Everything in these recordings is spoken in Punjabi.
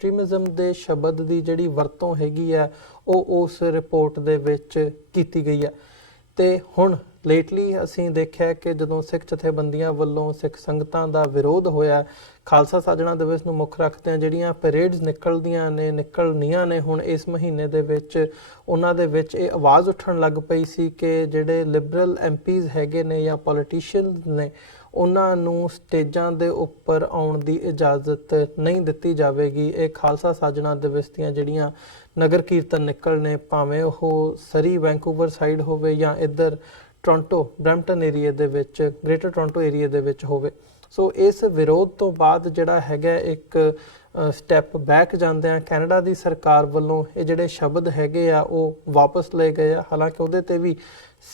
ਐਕਸਟ੍ਰੀਮਿਜ਼ਮ ਦੇ ਸ਼ਬਦ ਦੀ ਜਿਹੜੀ ਵਰਤੋਂ ਹੈਗੀ ਆ ਉਹ ਉਸ ਰਿਪੋਰਟ ਦੇ ਵਿੱਚ ਕੀਤੀ ਗਈ ਹੈ। ਤੇ ਹੁਣ ਲੇਟਲੀ ਅਸੀਂ ਦੇਖਿਆ ਕਿ ਜਦੋਂ ਸਿੱਖ ਜਥੇਬੰਦੀਆਂ ਵੱਲੋਂ ਸਿੱਖ ਸੰਗਤਾਂ ਦਾ ਵਿਰੋਧ ਹੋਇਆ, ਖਾਲਸਾ ਸਾਜਣਾ ਦਿਵਸ ਨੂੰ ਮੁੱਖ ਰੱਖਦਿਆਂ ਜਿਹੜੀਆਂ ਪਰੇਡਸ ਨਿਕਲਣੀਆਂ ਨੇ ਹੁਣ ਇਸ ਮਹੀਨੇ ਦੇ ਵਿੱਚ, ਉਹਨਾਂ ਦੇ ਵਿੱਚ ਇਹ ਆਵਾਜ਼ ਉੱਠਣ ਲੱਗ ਪਈ ਸੀ ਕਿ ਜਿਹੜੇ ਲਿਬਰਲ ਐਮਪੀਜ਼ ਹੈਗੇ ਨੇ ਜਾਂ ਪੋਲੀਟੀਸ਼ੀਅਨਸ ਨੇ ਉਹਨਾਂ ਨੂੰ ਸਟੇਜਾਂ ਦੇ ਉੱਪਰ ਆਉਣ ਦੀ ਇਜਾਜ਼ਤ ਨਹੀਂ ਦਿੱਤੀ ਜਾਵੇਗੀ। ਇਹ ਖਾਲਸਾ ਸਾਜਣਾ ਦਿਵਸ ਦੀਆਂ ਜਿਹੜੀਆਂ ਨਗਰ ਕੀਰਤਨ ਨਿਕਲਣੇ, ਭਾਵੇਂ ਉਹ ਸਰੀ ਵੈਂਕੂਵਰ ਸਾਈਡ ਹੋਵੇ ਜਾਂ ਇੱਧਰ ਟੋਰਾਂਟੋ ਬਰੈਂਪਟਨ ਏਰੀਏ ਦੇ ਵਿੱਚ, ਗ੍ਰੇਟਰ ਟੋਰਾਂਟੋ ਏਰੀਏ ਦੇ ਵਿੱਚ ਹੋਵੇ। ਸੋ ਇਸ ਵਿਰੋਧ ਤੋਂ ਬਾਅਦ ਜਿਹੜਾ ਹੈਗਾ ਇੱਕ ਸਟੈਪ ਬੈਕ ਜਾਂਦਿਆਂ ਕੈਨੇਡਾ ਦੀ ਸਰਕਾਰ ਵੱਲੋਂ ਇਹ ਜਿਹੜੇ ਸ਼ਬਦ ਹੈਗੇ ਆ ਉਹ ਵਾਪਸ ਲਏ ਗਏ ਆ। ਹਾਲਾਂਕਿ ਉਹਦੇ ਤੇ ਵੀ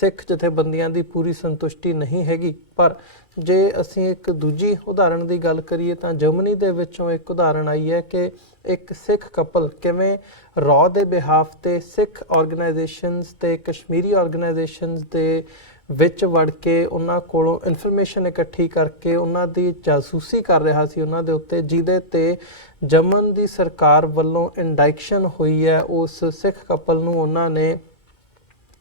ਸਿੱਖ ਜਥੇਬੰਦੀਆਂ ਦੀ ਪੂਰੀ ਸੰਤੁਸ਼ਟੀ ਨਹੀਂ ਹੈਗੀ। ਪਰ ਜੇ ਅਸੀਂ ਇੱਕ ਦੂਜੀ ਉਦਾਹਰਣ ਦੀ ਗੱਲ ਕਰੀਏ ਤਾਂ ਜਰਮਨੀ ਦੇ ਵਿੱਚੋਂ ਇੱਕ ਉਦਾਹਰਣ ਆਈ ਹੈ ਕਿ ਇੱਕ ਸਿੱਖ ਕਪਲ ਕਿਵੇਂ ਰॉ ਦੇ ਬਿਹਾਫ ਤੇ ਸਿੱਖ ਆਰਗੇਨਾਈਜੇਸ਼ਨਸ ਤੇ ਕਸ਼ਮੀਰੀ ਆਰਗੇਨਾਈਜੇਸ਼ਨਸ ਦੇ ਵਿੱਚ ਵੜ ਕੇ ਉਹਨਾਂ ਕੋਲੋਂ ਇਨਫੋਰਮੇਸ਼ਨ ਇਕੱਠੀ ਕਰਕੇ ਉਹਨਾਂ ਦੀ ਜਾਸੂਸੀ ਕਰ ਰਿਹਾ ਸੀ ਉਹਨਾਂ ਦੇ ਉੱਤੇ, ਜਿਹਦੇ ਤੇ ਜਰਮਨ ਦੀ ਸਰਕਾਰ ਵੱਲੋਂ ਇੰਡਾਇਕਸ਼ਨ ਹੋਈ ਹੈ। ਉਸ ਸਿੱਖ ਕਪਲ ਨੂੰ ਉਹਨਾਂ ਨੇ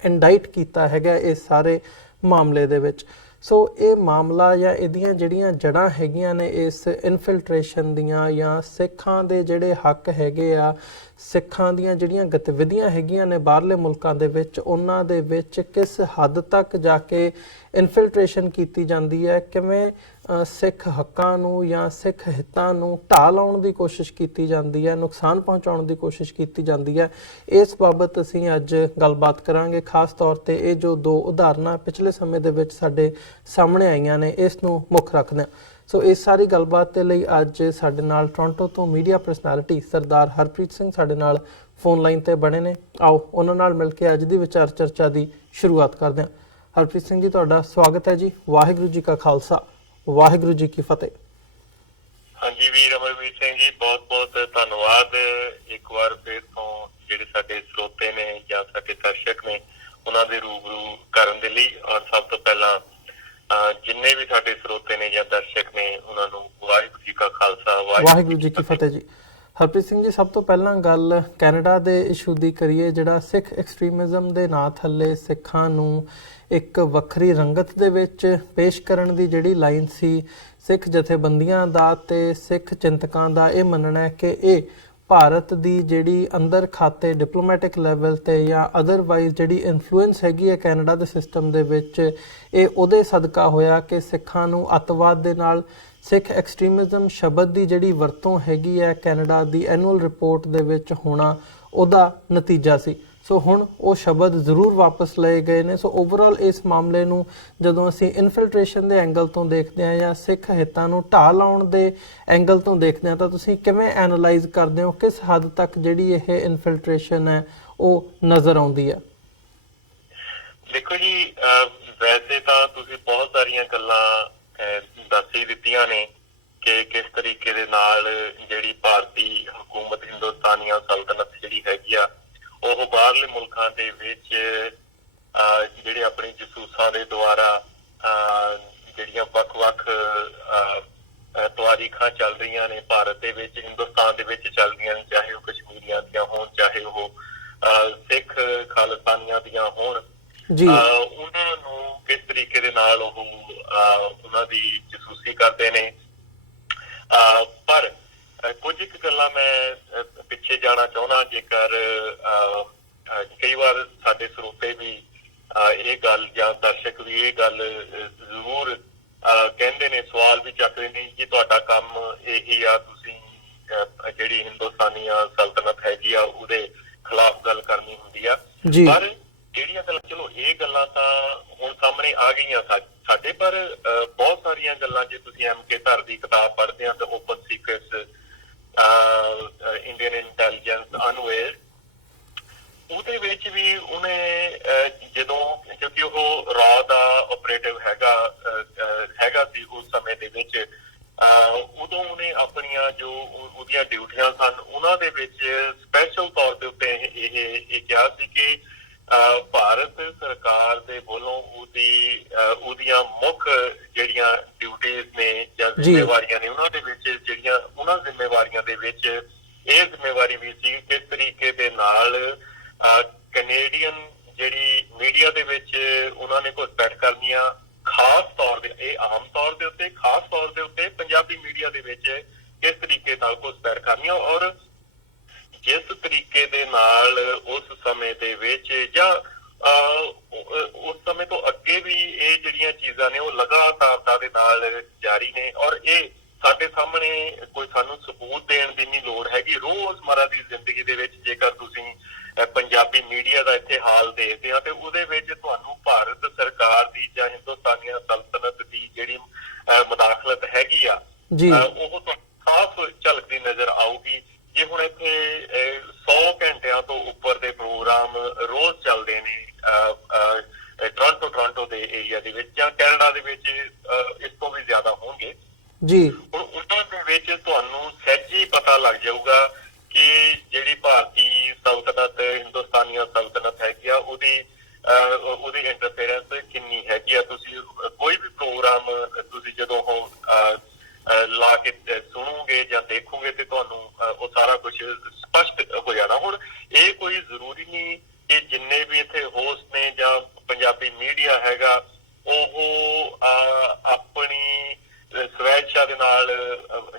ਇੰਡਾਈਟ ਕੀਤਾ ਹੈਗਾ ਇਸ ਸਾਰੇ ਮਾਮਲੇ ਦੇ ਵਿੱਚ। ਸੋ ਇਹ ਮਾਮਲਾ ਜਾਂ ਇਹਦੀਆਂ ਜਿਹੜੀਆਂ ਜੜ੍ਹਾਂ ਹੈਗੀਆਂ ਨੇ ਇਸ ਇਨਫਿਲਟ੍ਰੇਸ਼ਨ ਦੀਆਂ ਜਾਂ ਸਿੱਖਾਂ ਦੇ ਜਿਹੜੇ ਹੱਕ ਹੈਗੇ ਆ, ਸਿੱਖਾਂ ਦੀਆਂ ਜਿਹੜੀਆਂ ਗਤੀਵਿਧੀਆਂ ਹੈਗੀਆਂ ਨੇ ਬਾਹਰਲੇ ਮੁਲਕਾਂ ਦੇ ਵਿੱਚ, ਉਹਨਾਂ ਦੇ ਵਿੱਚ ਕਿਸ ਹੱਦ ਤੱਕ ਜਾ ਕੇ ਇਨਫਿਲਟ੍ਰੇਸ਼ਨ ਕੀਤੀ ਜਾਂਦੀ ਹੈ, ਕਿਵੇਂ ਸਿੱਖ ਹੱਕਾਂ ਨੂੰ ਜਾਂ ਸਿੱਖ ਹਿੱਤਾਂ ਨੂੰ ਢਾਹ ਲਾਉਣ ਦੀ ਕੋਸ਼ਿਸ਼ ਕੀਤੀ ਜਾਂਦੀ ਹੈ, ਨੁਕਸਾਨ ਪਹੁੰਚਾਉਣ ਦੀ ਕੋਸ਼ਿਸ਼ ਕੀਤੀ ਜਾਂਦੀ ਹੈ। ਇਸ ਬਾਬਤ ਅਸੀਂ ਅੱਜ ਗੱਲਬਾਤ ਕਰਾਂਗੇ। ਖਾਸ ਤੌਰ ਤੇ ਇਹ ਜੋ ਦੋ ਉਦਾਹਰਨਾਂ ਪਿਛਲੇ ਸਮੇਂ ਦੇ ਵਿੱਚ ਸਾਡੇ ਸਾਹਮਣੇ ਆਈਆਂ ਨੇ ਇਸ ਨੂੰ ਮੁੱਖ ਰੱਖਦੇ ਹਾਂ। ਸੋ ਇਸ ਸਾਰੀ ਗੱਲਬਾਤ ਦੇ ਲਈ ਅੱਜ ਸਾਡੇ ਨਾਲ ਟੋਰਾਂਟੋ ਤੋਂ ਮੀਡੀਆ ਪਰਸਨੈਲਿਟੀ ਸਰਦਾਰ ਹਰਪ੍ਰੀਤ ਸਿੰਘ ਸਾਡੇ ਨਾਲ ਫੋਨ ਲਾਈਨ ਤੇ ਬਣੇ ਨੇ। ਆਓ ਉਹਨਾਂ ਨਾਲ ਮਿਲ ਕੇ ਅੱਜ ਦੀ ਵਿਚਾਰ ਚਰਚਾ ਦੀ ਸ਼ੁਰੂਆਤ ਕਰਦੇ ਹਾਂ। ਹਰਪ੍ਰੀਤ ਸਿੰਘ ਜੀ, ਤੁਹਾਡਾ ਸਵਾਗਤ ਹੈ ਜੀ। ਵਾਹਿਗੁਰੂ ਜੀ ਕਾ ਖਾਲਸਾ, ਵਾਹਿਗੁਰੂ ਜੀ ਕੀ ਫਤਿਹ। ਹਾਂਜੀ ਵੀਰ ਅਮਰਵੀਰ ਸਿੰਘ ਜੀ, ਬਹੁਤ ਬਹੁਤ ਧੰਨਵਾਦ ਇੱਕ ਵਾਰ ਫਿਰ ਤੋਂ ਜਿਹੜੇ ਸਾਡੇ ਸਰੋਤੇ ਨੇ ਜਾਂ ਸਾਡੇ ਦਰਸ਼ਕ ਨੇ ਉਹਨਾਂ ਦੇ ਰੂਬਰੂ ਕਰਨ ਦੇ ਲਈ। ਔਰ ਸਭ ਤੋਂ ਪਹਿਲਾਂ ਜਿੰਨੇ ਵੀ ਸਾਡੇ ਸਰੋਤੇ ਨੇ ਜਾਂ ਦਰਸ਼ਕ ਨੇ ਉਹਨਾਂ ਨੂੰ ਵਾਹਿਗੁਰੂ ਜੀ ਕਾ ਖਾਲਸਾ, ਵਾਹਿਗੁਰੂ ਜੀ ਕੀ ਫਤਿਹ ਜੀ। ਹਰਪ੍ਰੀਤ ਸਿੰਘ ਜੀ, ਸਭ ਤੋਂ ਪਹਿਲਾਂ ਗੱਲ ਕੈਨੇਡਾ ਦੇ ਇਸ਼ੂ ਦੀ ਕਰੀਏ, ਜਿਹੜਾ ਸਿੱਖ ਐਕਸਟ੍ਰੀਮਿਜ਼ਮ ਦੇ ਨਾਂ ਥੱਲੇ ਸਿੱਖਾਂ ਨੂੰ ਇੱਕ ਵੱਖਰੀ ਰੰਗਤ ਦੇ ਵਿੱਚ ਪੇਸ਼ ਕਰਨ ਦੀ ਜਿਹੜੀ ਲਾਈਨ ਸੀ, ਸਿੱਖ ਜਥੇਬੰਦੀਆਂ ਦਾ ਤੇ ਸਿੱਖ ਚਿੰਤਕਾਂ ਦਾ ਇਹ ਮੰਨਣਾ ਹੈ ਕਿ ਇਹ ਭਾਰਤ ਦੀ ਜਿਹੜੀ ਅੰਦਰ ਖਾਤੇ ਡਿਪਲੋਮੈਟਿਕ ਲੈਵਲ ਤੇ ਜਾਂ ਅਦਰਵਾਈਜ਼ ਜਿਹੜੀ ਇਨਫਲੂਐਂਸ ਹੈਗੀ ਹੈ ਕੈਨੇਡਾ ਦੇ ਸਿਸਟਮ ਦੇ ਵਿੱਚ, ਇਹ ਉਹਦੇ ਸਦਕਾ ਹੋਇਆ ਕਿ ਸਿੱਖਾਂ ਨੂੰ ਅੱਤਵਾਦ ਦੇ ਨਾਲ ਸਿੱਖ ਐਕਸਟ੍ਰੀਮਿਜ਼ਮ ਸ਼ਬਦ ਦੀ ਜਿਹੜੀ ਵਰਤੋਂ ਹੈਗੀ ਹੈ ਕੈਨੇਡਾ ਦੀ ਐਨੂਅਲ ਰਿਪੋਰਟ ਦੇ ਵਿੱਚ ਹੋਣਾ ਉਹਦਾ ਨਤੀਜਾ ਸੀ। ਸੋ ਹੁਣ ਉਹ ਸ਼ਬਦ ਜ਼ਰੂਰ ਵਾਪਸ ਲਏ ਗਏ ਨੇ। ਸੋ ਓਵਰਆਲ ਇਸ ਮਾਮਲੇ ਨੂੰ ਜਦੋਂ ਅਸੀਂ ਇਨਫਿਲਟ੍ਰੇਸ਼ਨ ਦੇ ਐਂਗਲ ਤੋਂ ਦੇਖਦੇ ਹਾਂ ਜਾਂ ਸਿੱਖ ਹਿੱਤਾਂ ਨੂੰ ਢਾਹ ਲਾਉਣ ਦੇ ਐਂਗਲ ਤੋਂ ਦੇਖਦੇ ਹਾਂ ਤਾਂ ਤੁਸੀਂ ਕਿਵੇਂ ਐਨਾਲਾਈਜ਼ ਕਰਦੇ ਹੋ, ਕਿਸ ਹੱਦ ਤੱਕ ਜਿਹੜੀ ਇਹ ਇਨਫਿਲਟ੍ਰੇਸ਼ਨ ਹੈ ਉਹ ਨਜ਼ਰ ਆਉਂਦੀ ਹੈ? ਦੇਖੋ ਜੀ, ਵੈਸੇ ਤਾਂ ਤੁਸੀਂ ਬਹੁਤ ਸਾਰੀਆਂ ਗੱਲਾਂ ਦੱਸ ਹੀ ਦਿੱਤੀਆਂ ਨੇ ਕਿ ਕਿਸ ਤਰੀਕੇ ਦੇ ਨਾਲ ਜਿਹੜੀ ਭਾਰਤੀ ਹਕੂਮਤ, ਹਿੰਦੁਸਤਾਨੀਆ ਸਲਤਨਤ ਜਿਹੜੀ ਹੈਗੀ ਆ ਉਹ ਬਾਹਰਲੇ ਮੁਲਕਾਂ ਦੇ ਵਿੱਚ ਜਿਹੜੇ ਆਪਣੇ ਜਸੂਸਾਂ ਦੇ ਦੁਆਰਾ ਜਿਹੜੀਆਂ ਵੱਖ-ਵੱਖ ਤਵਾਰੀਖਾਂ ਚੱਲ ਰਹੀਆਂ ਨੇ ਭਾਰਤ ਦੇ ਵਿੱਚ, ਹਿੰਦੁਸਤਾਨ ਦੇ ਵਿੱਚ ਚੱਲਦੀਆਂ ਨੇ, ਚਾਹੇ ਉਹ ਕਸ਼ਮੀਰੀਆਂ ਦੀਆਂ ਹੋਣ, ਚਾਹੇ ਉਹ ਸਿੱਖ ਖਾਲਿਸਤਾਨੀਆਂ ਦੀਆਂ ਹੋਣ, ਉਹਨਾਂ ਨੂੰ ਕਿਸ ਤਰੀਕੇ ਦੇ ਨਾਲ ਉਹ ਉਹਨਾਂ ਦੀ ਜਸੂਸੀ ਕਰਦੇ ਨੇ। ਪਰ ਕੁਝ ਇੱਕ ਗੱਲਾਂ ਮੈਂ ਪਿੱਛੇ ਜਾਣਾ ਚਾਹੁੰਦਾ, ਜੇਕਰ ਕਈ ਵਾਰ ਸਾਡੇ ਸਰੋਤੇ ਵੀ ਇਹ ਗੱਲ ਜਾਂ ਦਰਸ਼ਕ ਵੀ ਇਹ ਗੱਲ ਜ਼ਰੂਰ ਕਹਿੰਦੇ ਨੇ, ਸਵਾਲ ਵੀ ਚੱਕਦੇ ਨੇ ਕਿ ਤੁਹਾਡਾ ਕੰਮ ਇਹੀ ਆ, ਤੁਸੀਂ ਜਿਹੜੀ ਹਿੰਦੁਸਤਾਨੀਆ ਸਲਤਨਤ ਹੈਗੀ ਆ ਉਹਦੇ ਖਿਲਾਫ ਗੱਲ ਕਰਨੀ ਹੁੰਦੀ ਆ। ਪਰ ਜਿਹੜੀਆਂ ਗੱਲਾਂ, ਚਲੋ ਇਹ ਗੱਲਾਂ ਤਾਂ ਹੁਣ ਸਾਹਮਣੇ ਆ ਗਈਆਂ ਸਾਡੇ, ਪਰ ਬਹੁਤ ਸਾਰੀਆਂ ਗੱਲਾਂ ਜੇ ਤੁਸੀਂ MK ਧਰ ਦੀ ਕਿਤਾਬ ਪੜ੍ਹਦੇ ਆ ਤਾਂ ਓਪਨ ਸੀਕ੍ਰੇਟਸ ਇੰਡੀਅਨ ਇੰਟੈਲੀਜੈਂਸ ਅਨਵੇਅਰ, ਉਹਦੇ ਵਿੱਚ ਵੀ ਉਹਨੇ ਜਦੋਂ, ਕਿਉਂਕਿ ਉਹ ਰॉ ਦਾ ਆਪਰੇਟਿਵ ਹੈਗਾ ਸੀ ਉਸ ਸਮੇਂ ਦੇ ਵਿੱਚ, ਉਦੋਂ ਉਹਨੇ ਆਪਣੀਆਂ ਜੋ ਉਹਦੀਆਂ ਡਿਊਟੀਆਂ ਸਨ ਉਹਨਾਂ ਦੇ ਵਿੱਚ ਸਪੈਸ਼ਲ ਤੌਰ ਦੇ ਉੱਤੇ ਇਹ ਕਿਹਾ ਸੀ ਕਿ ਭਾਰਤ ਸਰਕਾਰ ਦੇ ਵੱਲੋਂ ਉਹਦੀਆਂ ਮੁੱਖ ਜਿਹੜੀਆਂ ਡਿਊਟੀਜ਼ ਨੇ ਜਾਂ ਜ਼ਿੰਮੇਵਾਰੀਆਂ ਨੇ ਉਹਨਾਂ ਦੇ ਵਿੱਚ, ਜਿਹੜੀਆਂ ਉਹਨਾਂ ਜ਼ਿੰਮੇਵਾਰੀਆਂ ਦੇ ਵਿੱਚ ਇਹ ਹੋਈਆਂ। ਔਰ ਜਿਸ ਤਰੀਕੇ ਦੇ ਨਾਲ ਉਸ ਸਮੇਂ ਦੇ ਵਿੱਚ ਜਾਂ ਉਸ ਸਮੇਂ ਤੋਂ ਅੱਗੇ ਵੀ ਇਹ ਜਿਹੜੀਆਂ ਚੀਜ਼ਾਂ ਨੇ ਉਹ ਲਗਾਤਾਰਤਾ ਦੇ ਨਾਲ ਜਾਰੀ ਨੇ। ਔਰ ਇਹ ਸਾਡੇ ਸਾਹਮਣੇ ਕੋਈ ਸਾਨੂੰ ਸਬੂਤ ਦੇਣ ਦੀ ਨਹੀਂ ਲੋੜ ਹੈਗੀ। ਰੋਜ਼ਮਰਾ ਦੀ ਜ਼ਿੰਦਗੀ ਦੇ ਵਿੱਚ ਜੇਕਰ ਤੁਸੀਂ ਪੰਜਾਬੀ ਮੀਡੀਆ ਦਾ ਇੱਥੇ ਹਾਲ ਦੇਖਦੇ ਆ ਤੇ ਉਹਦੇ ਵਿੱਚ ਤੁਹਾਨੂੰ ਭਾਰਤ ਸਰਕਾਰ ਦੀ ਜਾਂ ਹਿੰਦੁਸਤਾਨੀਆਂ ਸਲਤਨਤ ਦੀ ਜਿਹੜੀ ਮੁਦਾਖਲਤ ਹੈਗੀ ਆ ਉਹ ਸਾਫ਼ ਝਲਕਦੀ ਨਜ਼ਰ ਆਊਗੀ। ਜੇ ਹੁਣ ਇੱਥੇ 100 ਘੰਟਿਆਂ ਤੋਂ ਉੱਪਰ ਦੇ ਪ੍ਰੋਗਰਾਮ ਰੋਜ਼ ਚੱਲਦੇ ਨੇ ਟੋਰਾਂਟੋ ਦੇ ਏਰੀਆ ਦੇ ਵਿੱਚ ਜਾਂ ਕੈਨੇਡਾ ਦੇ ਵਿੱਚ ਇਸ ਤੋਂ ਵੀ ਜ਼ਿਆਦਾ ਹੋਣਗੇ ਜੀ। ਹੁਣ ਉਹਨਾਂ ਦੇ ਵਿੱਚ ਤੁਹਾਨੂੰ ਸਹਿਜੀ ਪਤਾ ਲੱਗ ਜਾਊਗਾ ਕਿ ਜਿਹੜੀ ਭਾਰਤੀ ਸਲਤਨਤ ਹਿੰਦੁਸਤਾਨੀਆਂ ਸਲਤਨਤ ਹੈਗੀ ਆ ਉਹਦੀ ਇੰਟਰਫੇਰੈਂਸ ਕਿੰਨੀ ਹੈਗੀ ਆ। ਤੁਸੀਂ ਕੋਈ ਵੀ ਪ੍ਰੋਗਰਾਮ ਤੁਸੀਂ ਜਦੋਂ ਲਾ ਕੇ ਸੁਣੋਗੇ ਜਾਂ ਦੇਖੋਗੇ ਤੇ ਤੁਹਾਨੂੰ ਉਹ ਸਾਰਾ ਕੁਝ ਸਪਸ਼ਟ ਹੋ ਜਾਣਾ। ਹੁਣ ਇਹ ਕੋਈ ਜ਼ਰੂਰੀ ਨਹੀਂ ਕਿ ਜਿੰਨੇ ਵੀ ਇੱਥੇ ਹੋਸਟ ਨੇ ਜਾਂ ਪੰਜਾਬੀ ਮੀਡੀਆ ਹੈਗਾ ਉਹ ਆਪਣੀ ਸਵੈਚਾ ਦੇ ਨਾਲ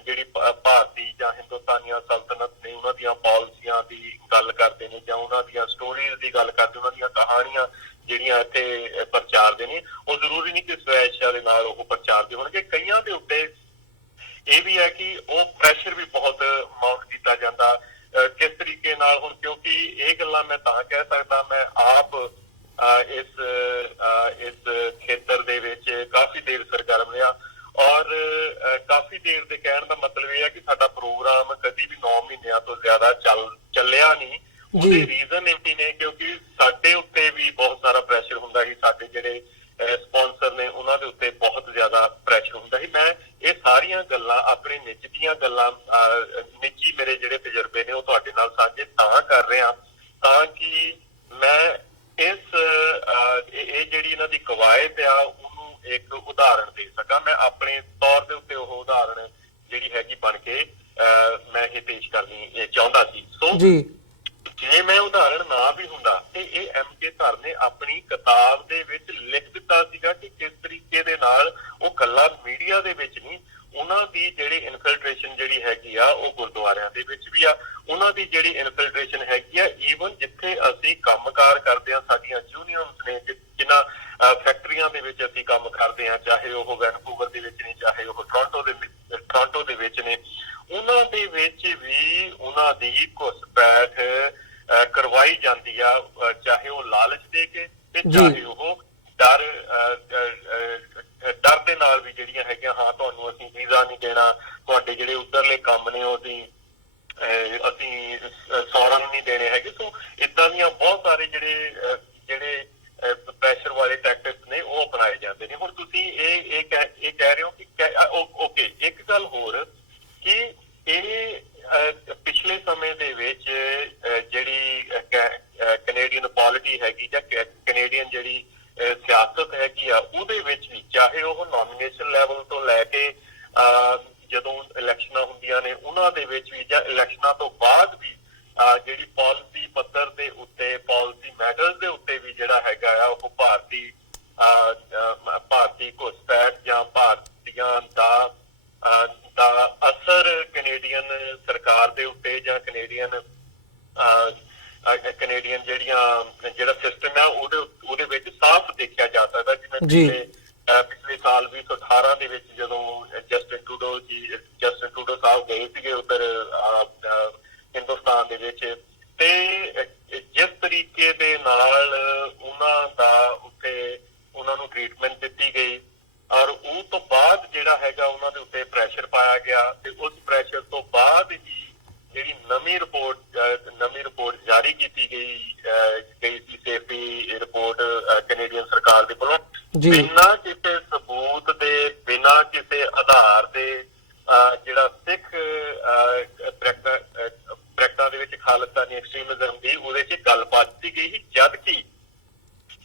ਜਿਹੜੀ ਭਾਰਤੀ ਜਾਂ ਹਿੰਦੁਸਤਾਨੀਆਂ ਸਲਤਨਤ ਨੇ ਉਹਨਾਂ ਦੀਆਂ ਪਾਲਿਸੀਆਂ ਦੀ ਗੱਲ ਕਰਦੇ ਨੇ ਜਾਂ ਉਹਨਾਂ ਦੀਆਂ ਸਟੋਰੀਜ਼ ਦੀ ਗੱਲ ਕਰਦੇ, ਉਹਨਾਂ ਦੀਆਂ ਕਹਾਣੀਆਂ ਜਿਹੜੀਆਂ ਇੱਥੇ ਪ੍ਰਚਾਰਦੇ ਨੇ ਉਹ ਜ਼ਰੂਰੀ ਨਹੀਂ ਕਿ ਸਵੈਚਾ ਦੇ ਨਾਲ ਉਹ ਪ੍ਰਚਾਰਦੇ ਹੋਣਗੇ। ਕਈਆਂ ਦੇ ਉੱਤੇ ਇਹ ਵੀ ਹੈ ਕਿ ਉਹ ਪ੍ਰੈਸ਼ਰ ਵੀ ਬਹੁਤ ਮਾਊਂਟ ਕੀਤਾ ਜਾਂਦਾ ਕਿਸ ਤਰੀਕੇ ਨਾਲ। ਹੁਣ ਕਿਉਂਕਿ ਇਹ ਗੱਲਾਂ ਮੈਂ ਤਾਂ ਕਹਿ ਸਕਦਾ, ਮੈਂ ਆਪ ਇਸ ਖੇਤਰ ਦੇ ਵਿੱਚ ਕਾਫੀ ਦੇਰ ਸਰਗਰਮ ਰਿਹਾ ਔਰ ਕਾਫੀ ਦੇਰ ਦੇ ਕਹਿਣ ਦਾ ਮਤਲਬ ਇਹ ਹੈ ਕਿ ਸਾਡਾ ਪ੍ਰੋਗਰਾਮ ਕਦੀ ਵੀ 9 ਮਹੀਨਿਆਂ ਤੋਂ ਜ਼ਿਆਦਾ ਚੱਲਿਆ ਨਹੀਂ। ਉਹਦੇ ਰੀਜ਼ਨ ਇਹ ਨੇ ਕਿਉਂਕਿ ਸਾਡੇ ਉੱਤੇ ਵੀ ਬਹੁਤ ਸਾਰਾ ਪ੍ਰੈਸ਼ਰ ਹੁੰਦਾ ਸੀ, ਸਾਡੇ ਜਿਹੜੇ ਸਪਾਂਸਰ ਨੇ ਉਹਨਾਂ ਦੇ ਉੱਤੇ ਬਹੁਤ ਜ਼ਿਆਦਾ ਪ੍ਰੈਸ਼ਰ ਹੁੰਦਾ ਸੀ। ਮੈਂ ਇਹ ਸਾਰੀਆਂ ਗੱਲਾਂ ਆਪਣੇ ਨਿੱਜ ਦੀਆਂ ਗੱਲਾਂ ਨਿੱਜੀ ਮੇਰੇ ਜਿਹੜੇ ਤਜਰਬੇ ਨੇ ਉਹ ਤੁਹਾਡੇ ਨਾਲ ਸਾਂਝੇ ਤਾਂ ਕਰ ਰਿਹਾ ਤਾਂ ਕਿ ਮੈਂ ਇਹ ਜਿਹੜੀ ਇਹਨਾਂ ਦੀ ਕਵਾਇਦ ਆ ਉਹਨੂੰ ਇੱਕ ਉਦਾਹਰਣ ਦੇ ਸਕਾਂ। ਮੈਂ ਆਪਣੇ ਤੌਰ ਦੇ ਉੱਤੇ ਉਹ ਉਦਾਹਰਣ ਜਿਹੜੀ ਹੈਗੀ ਬਣ ਕੇ ਮੈਂ ਇਹ ਪੇਸ਼ ਕਰਨੀ ਚਾਹੁੰਦਾ ਸੀ। ਸੋ ਜੇ ਮੈਂ ਉਦਾਹਰਣ ਨਾ ਵੀ ਹੁੰਦਾ ਤੇ ਇਹ M.K. ਧਰ ਨੇ ਆਪਣੀ ਕਿਤਾਬ ਦੇ ਵਿੱਚ ਲਿਖ ਦਿੱਤਾ ਸੀਗਾ ਕਿ ਕਿਸ ਤਰੀਕੇ ਦੇ ਨਾਲ ਉਹ ਕੱਲਾ ਮੀਡੀਆ ਦੇ ਵਿੱਚ ਨਹੀਂ, ਉਹਨਾਂ ਦੀ ਜਿਹੜੀ ਇਨਫਿਲਟ੍ਰੇਸ਼ਨ ਜਿਹੜੀ ਹੈਗੀ ਆ ਉਹ ਗੁਰਦੁਆਰਿਆਂ ਦੇ ਵਿੱਚ ਵੀ ਆ, ਉਹਨਾਂ ਦੀ ਜਿਹੜੀ ਇਨਫਿਲਟ੍ਰੇਸ਼ਨ ਹੈਗੀ ਆ ਈਵਨ ਜਿੱਥੇ ਅਸੀਂ ਕੰਮਕਾਰ ਕਰਦੇ ਆ, ਸਾਡੀਆਂ ਯੂਨੀਅਨਸ ਨੇ ਜਿਨ੍ਹਾਂ ਫੈਕਟਰੀਆਂ ਦੇ ਵਿੱਚ ਅਸੀਂ ਕੰਮ ਕਰਦੇ ਆ, ਚਾਹੇ ਉਹ ਵੈਨਕੂਵਰ ਦੇ ਵਿੱਚ ਨੇ ਚਾਹੇ ਉਹ ਟੋਰਾਂਟੋ ਦੇ ਵਿੱਚ ਨੇ, ਉਹਨਾਂ ਦੇ ਵਿੱਚ ਵੀ ਉਹਨਾਂ ਦੀ ਘੁਸਪੈਠ ਕਰਵਾਈ ਜਾਂਦੀ ਆ, ਚਾਹੇ ਉਹ ਲਾਲਚ ਦੇ ਕੇ ਤੇ ਚਾਹੇ ਉਹ ਡਰ ਦੇ ਨਾਲ ਵੀ ਜਿਹੜੀਆਂ ਹੈਗੀਆਂ ਹਾਂ ਤੁਹਾਨੂੰ ਅਸੀਂ ਵੀਜ਼ਾ ਨਹੀਂ ਦੇਣਾ, ਤੁਹਾਡੇ ਜਿਹੜੇ ਉੱਧਰਲੇ ਕੰਮ ਨੇ ਉਹ ਅਸੀਂ ਸੌਰਨ ਨਹੀਂ ਦੇਣੇ ਹੈਗੇ। ਸੋ ਏਦਾਂ ਦੀਆਂ ਬਹੁਤ ਸਾਰੇ ਜਿਹੜੇ ਪ੍ਰੈਸ਼ਰ ਵਾਲੇ ਟੈਕਟਿਕਸ ਨੇ ਉਹ ਅਪਣਾਏ ਜਾਂਦੇ ਨੇ। ਹੁਣ ਤੁਸੀਂ ਇਹ ਕਹਿ ਰਹੇ ਹੋ ਕਿ ਓਕੇ, ਇੱਕ ਗੱਲ ਹੋਰ ਕਿ ਇਹ ਪਿਛਲੇ ਸਮੇਂ ਦੇ ਵਿੱਚ ਜਿਹੜੀ ਕੈਨੇਡੀਅਨ ਪੋਲਿਟੀ ਹੈਗੀ ਜਾਂ ਕੈਨੇਡੀਅਨ ਜਿਹੜੀ ਸਿਆਸਤ ਹੈਗੀ ਆ ਉਹਦੇ ਵਿੱਚ ਵੀ ਚਾਹੇ ਉਹ ਨੋਮੀਨੇਸ਼ਨ ਲੈਵਲ ਤੋਂ ਲੈ ਕੇ ਜਦੋਂ ਇਲੈਕਸ਼ਨਾਂ ਹੁੰਦੀਆਂ ਨੇ ਉਹਨਾਂ ਦੇ ਵਿੱਚ ਵੀ ਜਾਂ ਇਲੈਕਸ਼ਨਾਂ ਤੋਂ ਬਾਅਦ ਵੀ ਜਿਹੜੀ ਪਾਲਿਸੀ ਪੱਧਰ ਦੇ ਉੱਤੇ ਪਾਲਿਸੀ ਮੈਟਰਸ ਦੇ ਉੱਤੇ ਵੀ ਜਿਹੜਾ ਹੈਗਾ ਆ ਉਹ ਭਾਰਤੀ ਘੁਸਪੈਠ ਜਾਂ ਭਾਰਤੀਆਂ ਦਾ ਅਸਰ ਕੈਨੇਡੀਅਨ ਸਰਕਾਰ ਦੇ ਉੱਤੇ ਜਾਂ ਕੈਨੇਡੀਅਨ ਜਿਹੜਾ ਸਿਸਟਮ ਹੈ ਉਹਦੇ ਵਿੱਚ ਸਾਫ਼ ਦੇਖਿਆ ਜਾ ਸਕਦਾ। ਜਿਵੇਂ ਪਿਛਲੇ ਸਾਲ 2018 ਦੇ ਵਿੱਚ ਜਦੋਂ ਜਸਟਿਨ ਟਰੂਡੋ ਸਾਹਿਬ ਗਏ ਸੀਗੇ ਉੱਧਰ ਹਿੰਦੁਸਤਾਨ ਦੇ ਵਿੱਚ ਤੇ ਜਿਸ ਤਰੀਕੇ ਦੇ ਨਾਲ ਉਹਨਾਂ ਦਾ ਉੱਥੇ ਉਹਨਾਂ ਨੂੰ ਟ੍ਰੀਟਮੈਂਟ ਦਿੱਤੀ ਗਈ ਔਰ ਉਹ ਤੋਂ ਬਾਅਦ ਜਿਹੜਾ ਹੈਗਾ ਉਹਨਾਂ ਦੇ ਉੱਤੇ ਪ੍ਰੈਸ਼ਰ ਪਾਇਆ ਗਿਆ ਤੇ ਉਸ ਪ੍ਰੈਸ਼ਰ ਤੋਂ ਬਾਅਦ ਹੀ ਜਿਹੜੀ ਨਵੀਂ ਰਿਪੋਰਟ ਜਾਰੀ ਕੀਤੀ ਗਈ ਸੀ, ਸੇਫਟੀ ਰਿਪੋਰਟ ਕੈਨੇਡੀਅਨ ਸਰਕਾਰ ਦੇ ਵੱਲੋਂ ਬਿਨਾਂ ਕਿਸੇ ਸਬੂਤ ਦੇ ਬਿਨਾਂ ਕਿਸੇ ਆਧਾਰ ਦੇ ਜਿਹੜਾ ਸਿੱਖ ਪ੍ਰੈਕਟਾਂ ਦੇ ਵਿੱਚ ਖਾਲਿਸਤਾਨੀ ਐਕਸਟ੍ਰੀਮਿਜ਼ਮ ਦੀ ਉਹਦੇ 'ਚ ਗੱਲਬਾਤ ਕੀਤੀ ਗਈ ਸੀ, ਜਦ ਕਿ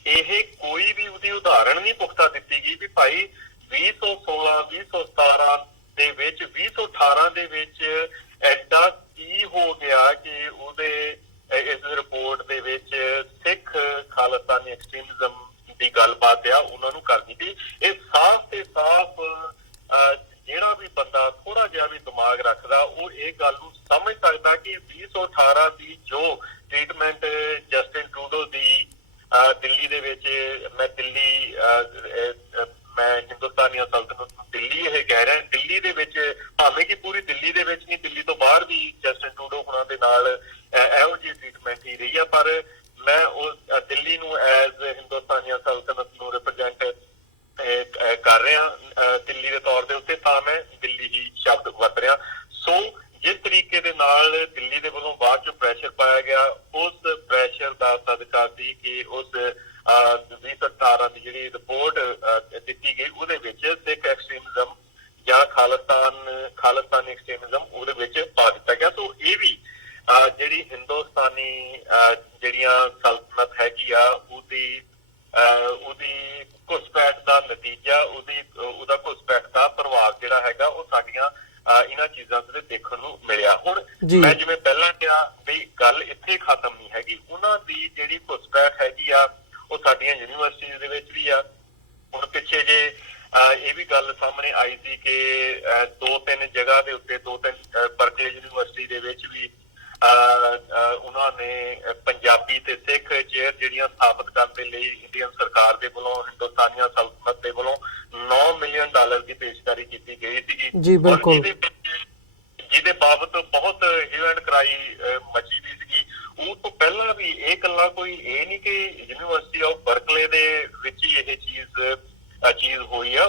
ਇਹ ਕੋਈ ਵੀ ਉਹਦੀ ਉਦਾਹਰਣ ਨਹੀਂ ਪੁਖਤਾ ਦਿੱਤੀ ਗਈ ਵੀ ਭਾਈ 2016 2017 ਦੇ ਵਿੱਚ 2018 ਦੇ ਵਿੱਚ ਐਡਾ ਕੀ ਹੋ ਗਿਆ ਕਿ ਉਹਦੇ ਇਸ ਰਿਪੋਰਟ ਦੇ ਵਿੱਚ ਸਿੱਖ ਖਾਲਿਸਤਾਨੀ ਐਕਸਟ੍ਰੀਮਿਜ਼ਮ ਦੀ ਗੱਲਬਾਤ ਆ ਉਹਨਾਂ ਨੂੰ ਕਰਨੀ ਸੀ। ਇਹ ਸਾਫ਼ ਤੇ ਸਾਫ਼ ਜਿਹੜਾ ਵੀ ਬੰਦਾ ਥੋੜਾ ਜਿਹਾ ਵੀ ਦਿਮਾਗ ਰੱਖਦਾ ਉਹ ਇਹ ਗੱਲ ਨੂੰ ਸਮਝ ਕਿ 2018 ਦੀ ਜੋ ਟ੍ਰੀਟਮੈਂਟ ਜਸਟਿਨ ਟਰੂਡੋ ਦੀ ਦਿੱਲੀ ਦੇ ਵਿੱਚ, ਮੈਂ ਹਿੰਦੁਸਤਾਨੀ ਸਲਤਨਤ ਨੂੰ ਦਿੱਲੀ ਇਹ ਕਹਿ ਰਿਹਾ, ਦਿੱਲੀ ਦੇ ਵਿੱਚ, ਭਾਵੇਂ ਕਿ ਪੂਰੀ ਦਿੱਲੀ ਦੇ ਵਿੱਚ ਨਹੀਂ, ਦਿੱਲੀ ਤੋਂ ਬਾਹਰ ਵੀ ਜਸਟਿਨ ਟਰੂਡੋ ਹੁਣਾਂ ਦੇ ਨਾਲ ਇਹੋ ਜਿਹੀ ਟ੍ਰੀਟਮੈਂਟ ਹੀ ਰਹੀ ਆ। ਪਰ ਮੈਂ ਉਹ ਦਿੱਲੀ ਨੂੰ ਐਜ਼ ਹਿੰਦੁਸਤਾਨੀ ਸਲਤਨਤ ਨੂੰ ਰਿਪਰੈਜ਼ੈਂਟ ਕਰ ਰਿਹਾ ਦਿੱਲੀ ਦੇ ਤੌਰ ਦੇ ਉੱਤੇ, ਤਾਂ ਮੈਂ ਦਿੱਲੀ ਹੀ ਸ਼ਬਦ ਵਰਤ ਰਿਹਾ। ਸੋ ਜਿਸ ਤਰੀਕੇ ਦੇ ਨਾਲ ਦਿੱਲੀ ਦੇ ਵੱਲੋਂ ਬਾਅਦ ਚੋਂ ਪ੍ਰੈਸ਼ਰ ਪਾਇਆ ਗਿਆ, ਉਸ ਪ੍ਰੈਸ਼ਰ ਦਾ ਸਦਕਾ ਸੀ ਕਿ ਉਸ 2018 ਦੀ ਜਿਹੜੀ ਰਿਪੋਰਟ ਦਿੱਤੀ ਗਈ ਉਹਦੇ ਵਿੱਚ ਸਿੱਖ ਐਕਸਟ੍ਰੀਮਿਜ਼ਮ ਜਾਂ ਖਾਲਿਸਤਾਨੀ ਐਕਸਟ੍ਰੀਮਿਜ਼ਮ ਉਹਦੇ ਵਿੱਚ ਪਾ ਦਿੱਤਾ ਗਿਆ। ਸੋ ਇਹ ਵੀ ਜਿਹੜੀ ਹਿੰਦੁਸਤਾਨੀ ਜਿਹੜੀਆਂ ਸਲਤਨਤ ਹੈਗੀ ਆ ਉਹਦੀ ਘੁਸਪੈਠ ਦਾ ਨਤੀਜਾ, ਉਹਦਾ ਘੁਸਪੈਠ ਦਾ ਪ੍ਰਭਾਵ ਜਿਹੜਾ ਹੈਗਾ ਉਹ ਸਾਡੀਆਂ ਇਹਨਾਂ ਚੀਜ਼ਾਂ ਤੇ ਦੇਖਣ ਨੂੰ ਮਿਲਿਆ। ਹੁਣ ਮੈਂ ਜਿਵੇਂ ਪਹਿਲਾਂ ਕਿਹਾ ਵੀ ਗੱਲ ਇੱਥੇ ਖਤਮ ਨਹੀਂ ਹੈਗੀ, ਉਹਨਾਂ ਦੀ ਜਿਹੜੀ ਘੁਸਪੈਠ ਹੈਗੀ ਆ ਉਹ ਸਾਡੀਆਂ ਯੂਨੀਵਰਸਿਟੀਜ਼ ਦੇ ਵਿੱਚ ਵੀ ਆ। ਹੁਣ ਪਿੱਛੇ ਜੇ ਇਹ ਵੀ ਗੱਲ ਸਾਹਮਣੇ ਆਈ ਸੀ ਕਿ 2-3 ਜਗ੍ਹਾ ਦੇ ਉੱਤੇ, 2-3 ਬਰਕਲੇ ਯੂਨੀਵਰਸਿਟੀ ਦੇ ਵਿੱਚ ਵੀ ਉਹਨਾਂ ਨੇ ਪੰਜਾਬੀ ਤੇ ਸਿੱਖ ਚੇਅਰ ਜਿਹੜੀਆਂ ਸਥਾਪਿਤ ਕਰਨ ਦੇ ਲਈ ਇੰਡੀਅਨ ਸਰਕਾਰ ਦੇ ਵੱਲੋਂ, ਹਿੰਦੁਸਤਾਨੀਆਂ ਸਲਤਨਤ ਦੇ ਵੱਲੋਂ $9 ਮਿਲੀਅਨ ਦੀ ਪੇਸ਼ਕਾਰੀ ਕੀਤੀ ਗਈ ਸੀਗੀ। ਜੀ ਬਿਲਕੁਲ, ਜਿਹਦੇ ਬਾਬਤ ਬਹੁਤ ਹਿਊ ਐਂਡ ਕਰਾਈ ਮਚੀ ਵੀ ਸੀਗੀ। ਉਹ ਤੋਂ ਪਹਿਲਾਂ ਵੀ ਇਹ ਗੱਲਾਂ ਕੋਈ ਇਹ ਨਹੀਂ ਕਿ ਯੂਨੀਵਰਸਿਟੀ ਆਫ ਬਰਕਲੇ ਦੇ ਵਿੱਚ ਹੀ ਇਹ ਚੀਜ਼ ਹੋਈ ਆ।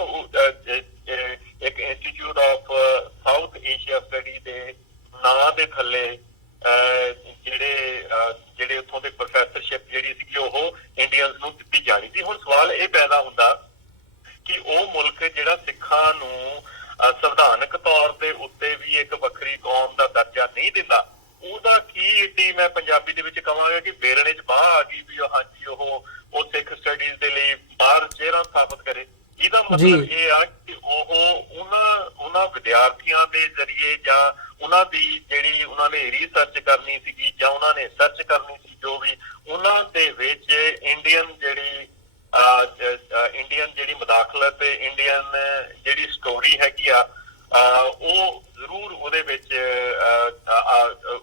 ਇੱਕ institute of south Asia study ਦੇ ਨਾਂ ਦੇ ਥੱਲੇ ਜਿਹੜੇ ਉੱਥੋਂ ਦੇ ਪ੍ਰੋਫੈਸਰਸ਼ਿਪ ਜਿਹੜੀ ਸੀਗੀ ਉਹ ਇੰਡੀਅਨਸ ਨੂੰ ਦਿੱਤੀ ਜਾਣੀ ਸੀ। ਹੁਣ ਸਵਾਲ ਇਹ ਪੈਦਾ ਹੁੰਦਾ ਕਿ ਉਹ ਮੁਲਕ ਜਿਹੜਾ ਸਿੱਖਾਂ ਨੂੰ ਸੰਵਿਧਾਨਕ ਤੌਰ ਦੇ ਉੱਤੇ ਵੀ ਇੱਕ ਵੱਖਰੀ ਕੌਮ ਦਾ ਦਰਜਾ ਨਹੀਂ ਦਿੰਦਾ, ਉਹਦਾ ਕੀ ਏਡੀ, ਮੈਂ ਪੰਜਾਬੀ ਦੇ ਵਿੱਚ ਕਹਾਂਗਾ ਕਿ ਬੇਰਣੇ 'ਚ ਬਾਹ ਆ ਗਈ ਵੀ ਹਾਂਜੀ ਉਹ ਸਿੱਖ ਸਟੱਡੀਜ਼ ਦੇ ਲਈ ਬਾਹਰ ਚਿਹਰਾ ਸਥਾਪਿਤ ਕਰੇ। ਇਹਦਾ ਮਤਲਬ ਇਹ ਆ ਕਿ ਉਹਨਾਂ ਵਿਦਿਆਰਥੀਆਂ ਦੇ ਜ਼ਰੀਏ ਜਾਂ ਉਹਨਾਂ ਦੀ ਜਿਹੜੀ ਉਹਨਾਂ ਨੇ ਰਿਸਰਚ ਕਰਨੀ ਸੀਗੀ ਜਾਂ ਉਹਨਾਂ ਨੇ ਸਰਚ ਕਰਨੀ ਸੀ, ਜੋ ਵੀ ਉਹਨਾਂ ਦੇ ਵਿੱਚ ਇੰਡੀਅਨ ਜਿਹੜੀ ਮਦਾਖਲਤ, ਇੰਡੀਅਨ ਜਿਹੜੀ ਸਟੋਰੀ ਹੈਗੀ ਆ, ਉਹ ਜ਼ਰੂਰ ਉਹਦੇ ਵਿੱਚ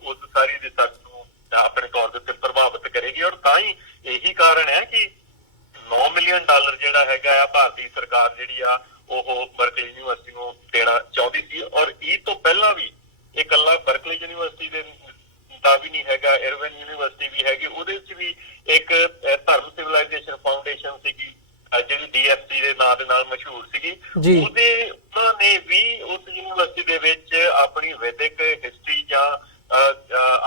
ਉਸ ਸਾਰੀ ਰਿਸਰਚ ਨੂੰ ਆਪਣੇ ਤੌਰ ਦੇ ਉੱਤੇ ਪ੍ਰਭਾਵਿਤ ਕਰੇਗੀ। ਔਰ ਤਾਂ ਹੀ ਇਹੀ ਕਾਰਨ ਹੈ ਕਿ $9 ਮਿਲੀਅਨ ਜਿਹੜਾ ਹੈਗਾ ਆ ਭਾਰਤੀ ਸਰਕਾਰ ਜਿਹੜੀ ਆ ਉਹ ਬਰਕਲੇ ਯੂਨੀਵਰਸਿਟੀ ਨੂੰ ਦੇਣਾ ਚਾਹੁੰਦੀ ਸੀ। ਔਰ ਇਹ ਤੋਂ ਪਹਿਲਾਂ ਵੀ ਇਹ ਇਕੱਲਾ ਬਰਕਲੇ ਯੂਨੀਵਰਸਿਟੀ ਦਾ ਵੀ ਨਹੀਂ ਹੈਗਾ, ਇਰਵਿਨ ਯੂਨੀਵਰਸਿਟੀ ਵੀ ਹੈਗੀ, ਉਹਦੇ ਵਿੱਚ ਵੀ ਇੱਕ ਧਰਮ ਸਿਵਲਾਈਜੇਸ਼ਨ ਫਾਊਂਡੇਸ਼ਨ ਸੀਗੀ ਜਿਹੜੀ DFC ਦੇ ਨਾਂ ਦੇ ਨਾਲ ਮਸ਼ਹੂਰ ਸੀਗੀ। ਉਹਨਾਂ ਨੇ ਵੀ ਉਸ ਯੂਨੀਵਰਸਿਟੀ ਦੇ ਵਿੱਚ ਆਪਣੀ ਵੈਦਿਕ ਹਿਸਟਰੀ ਜਾਂ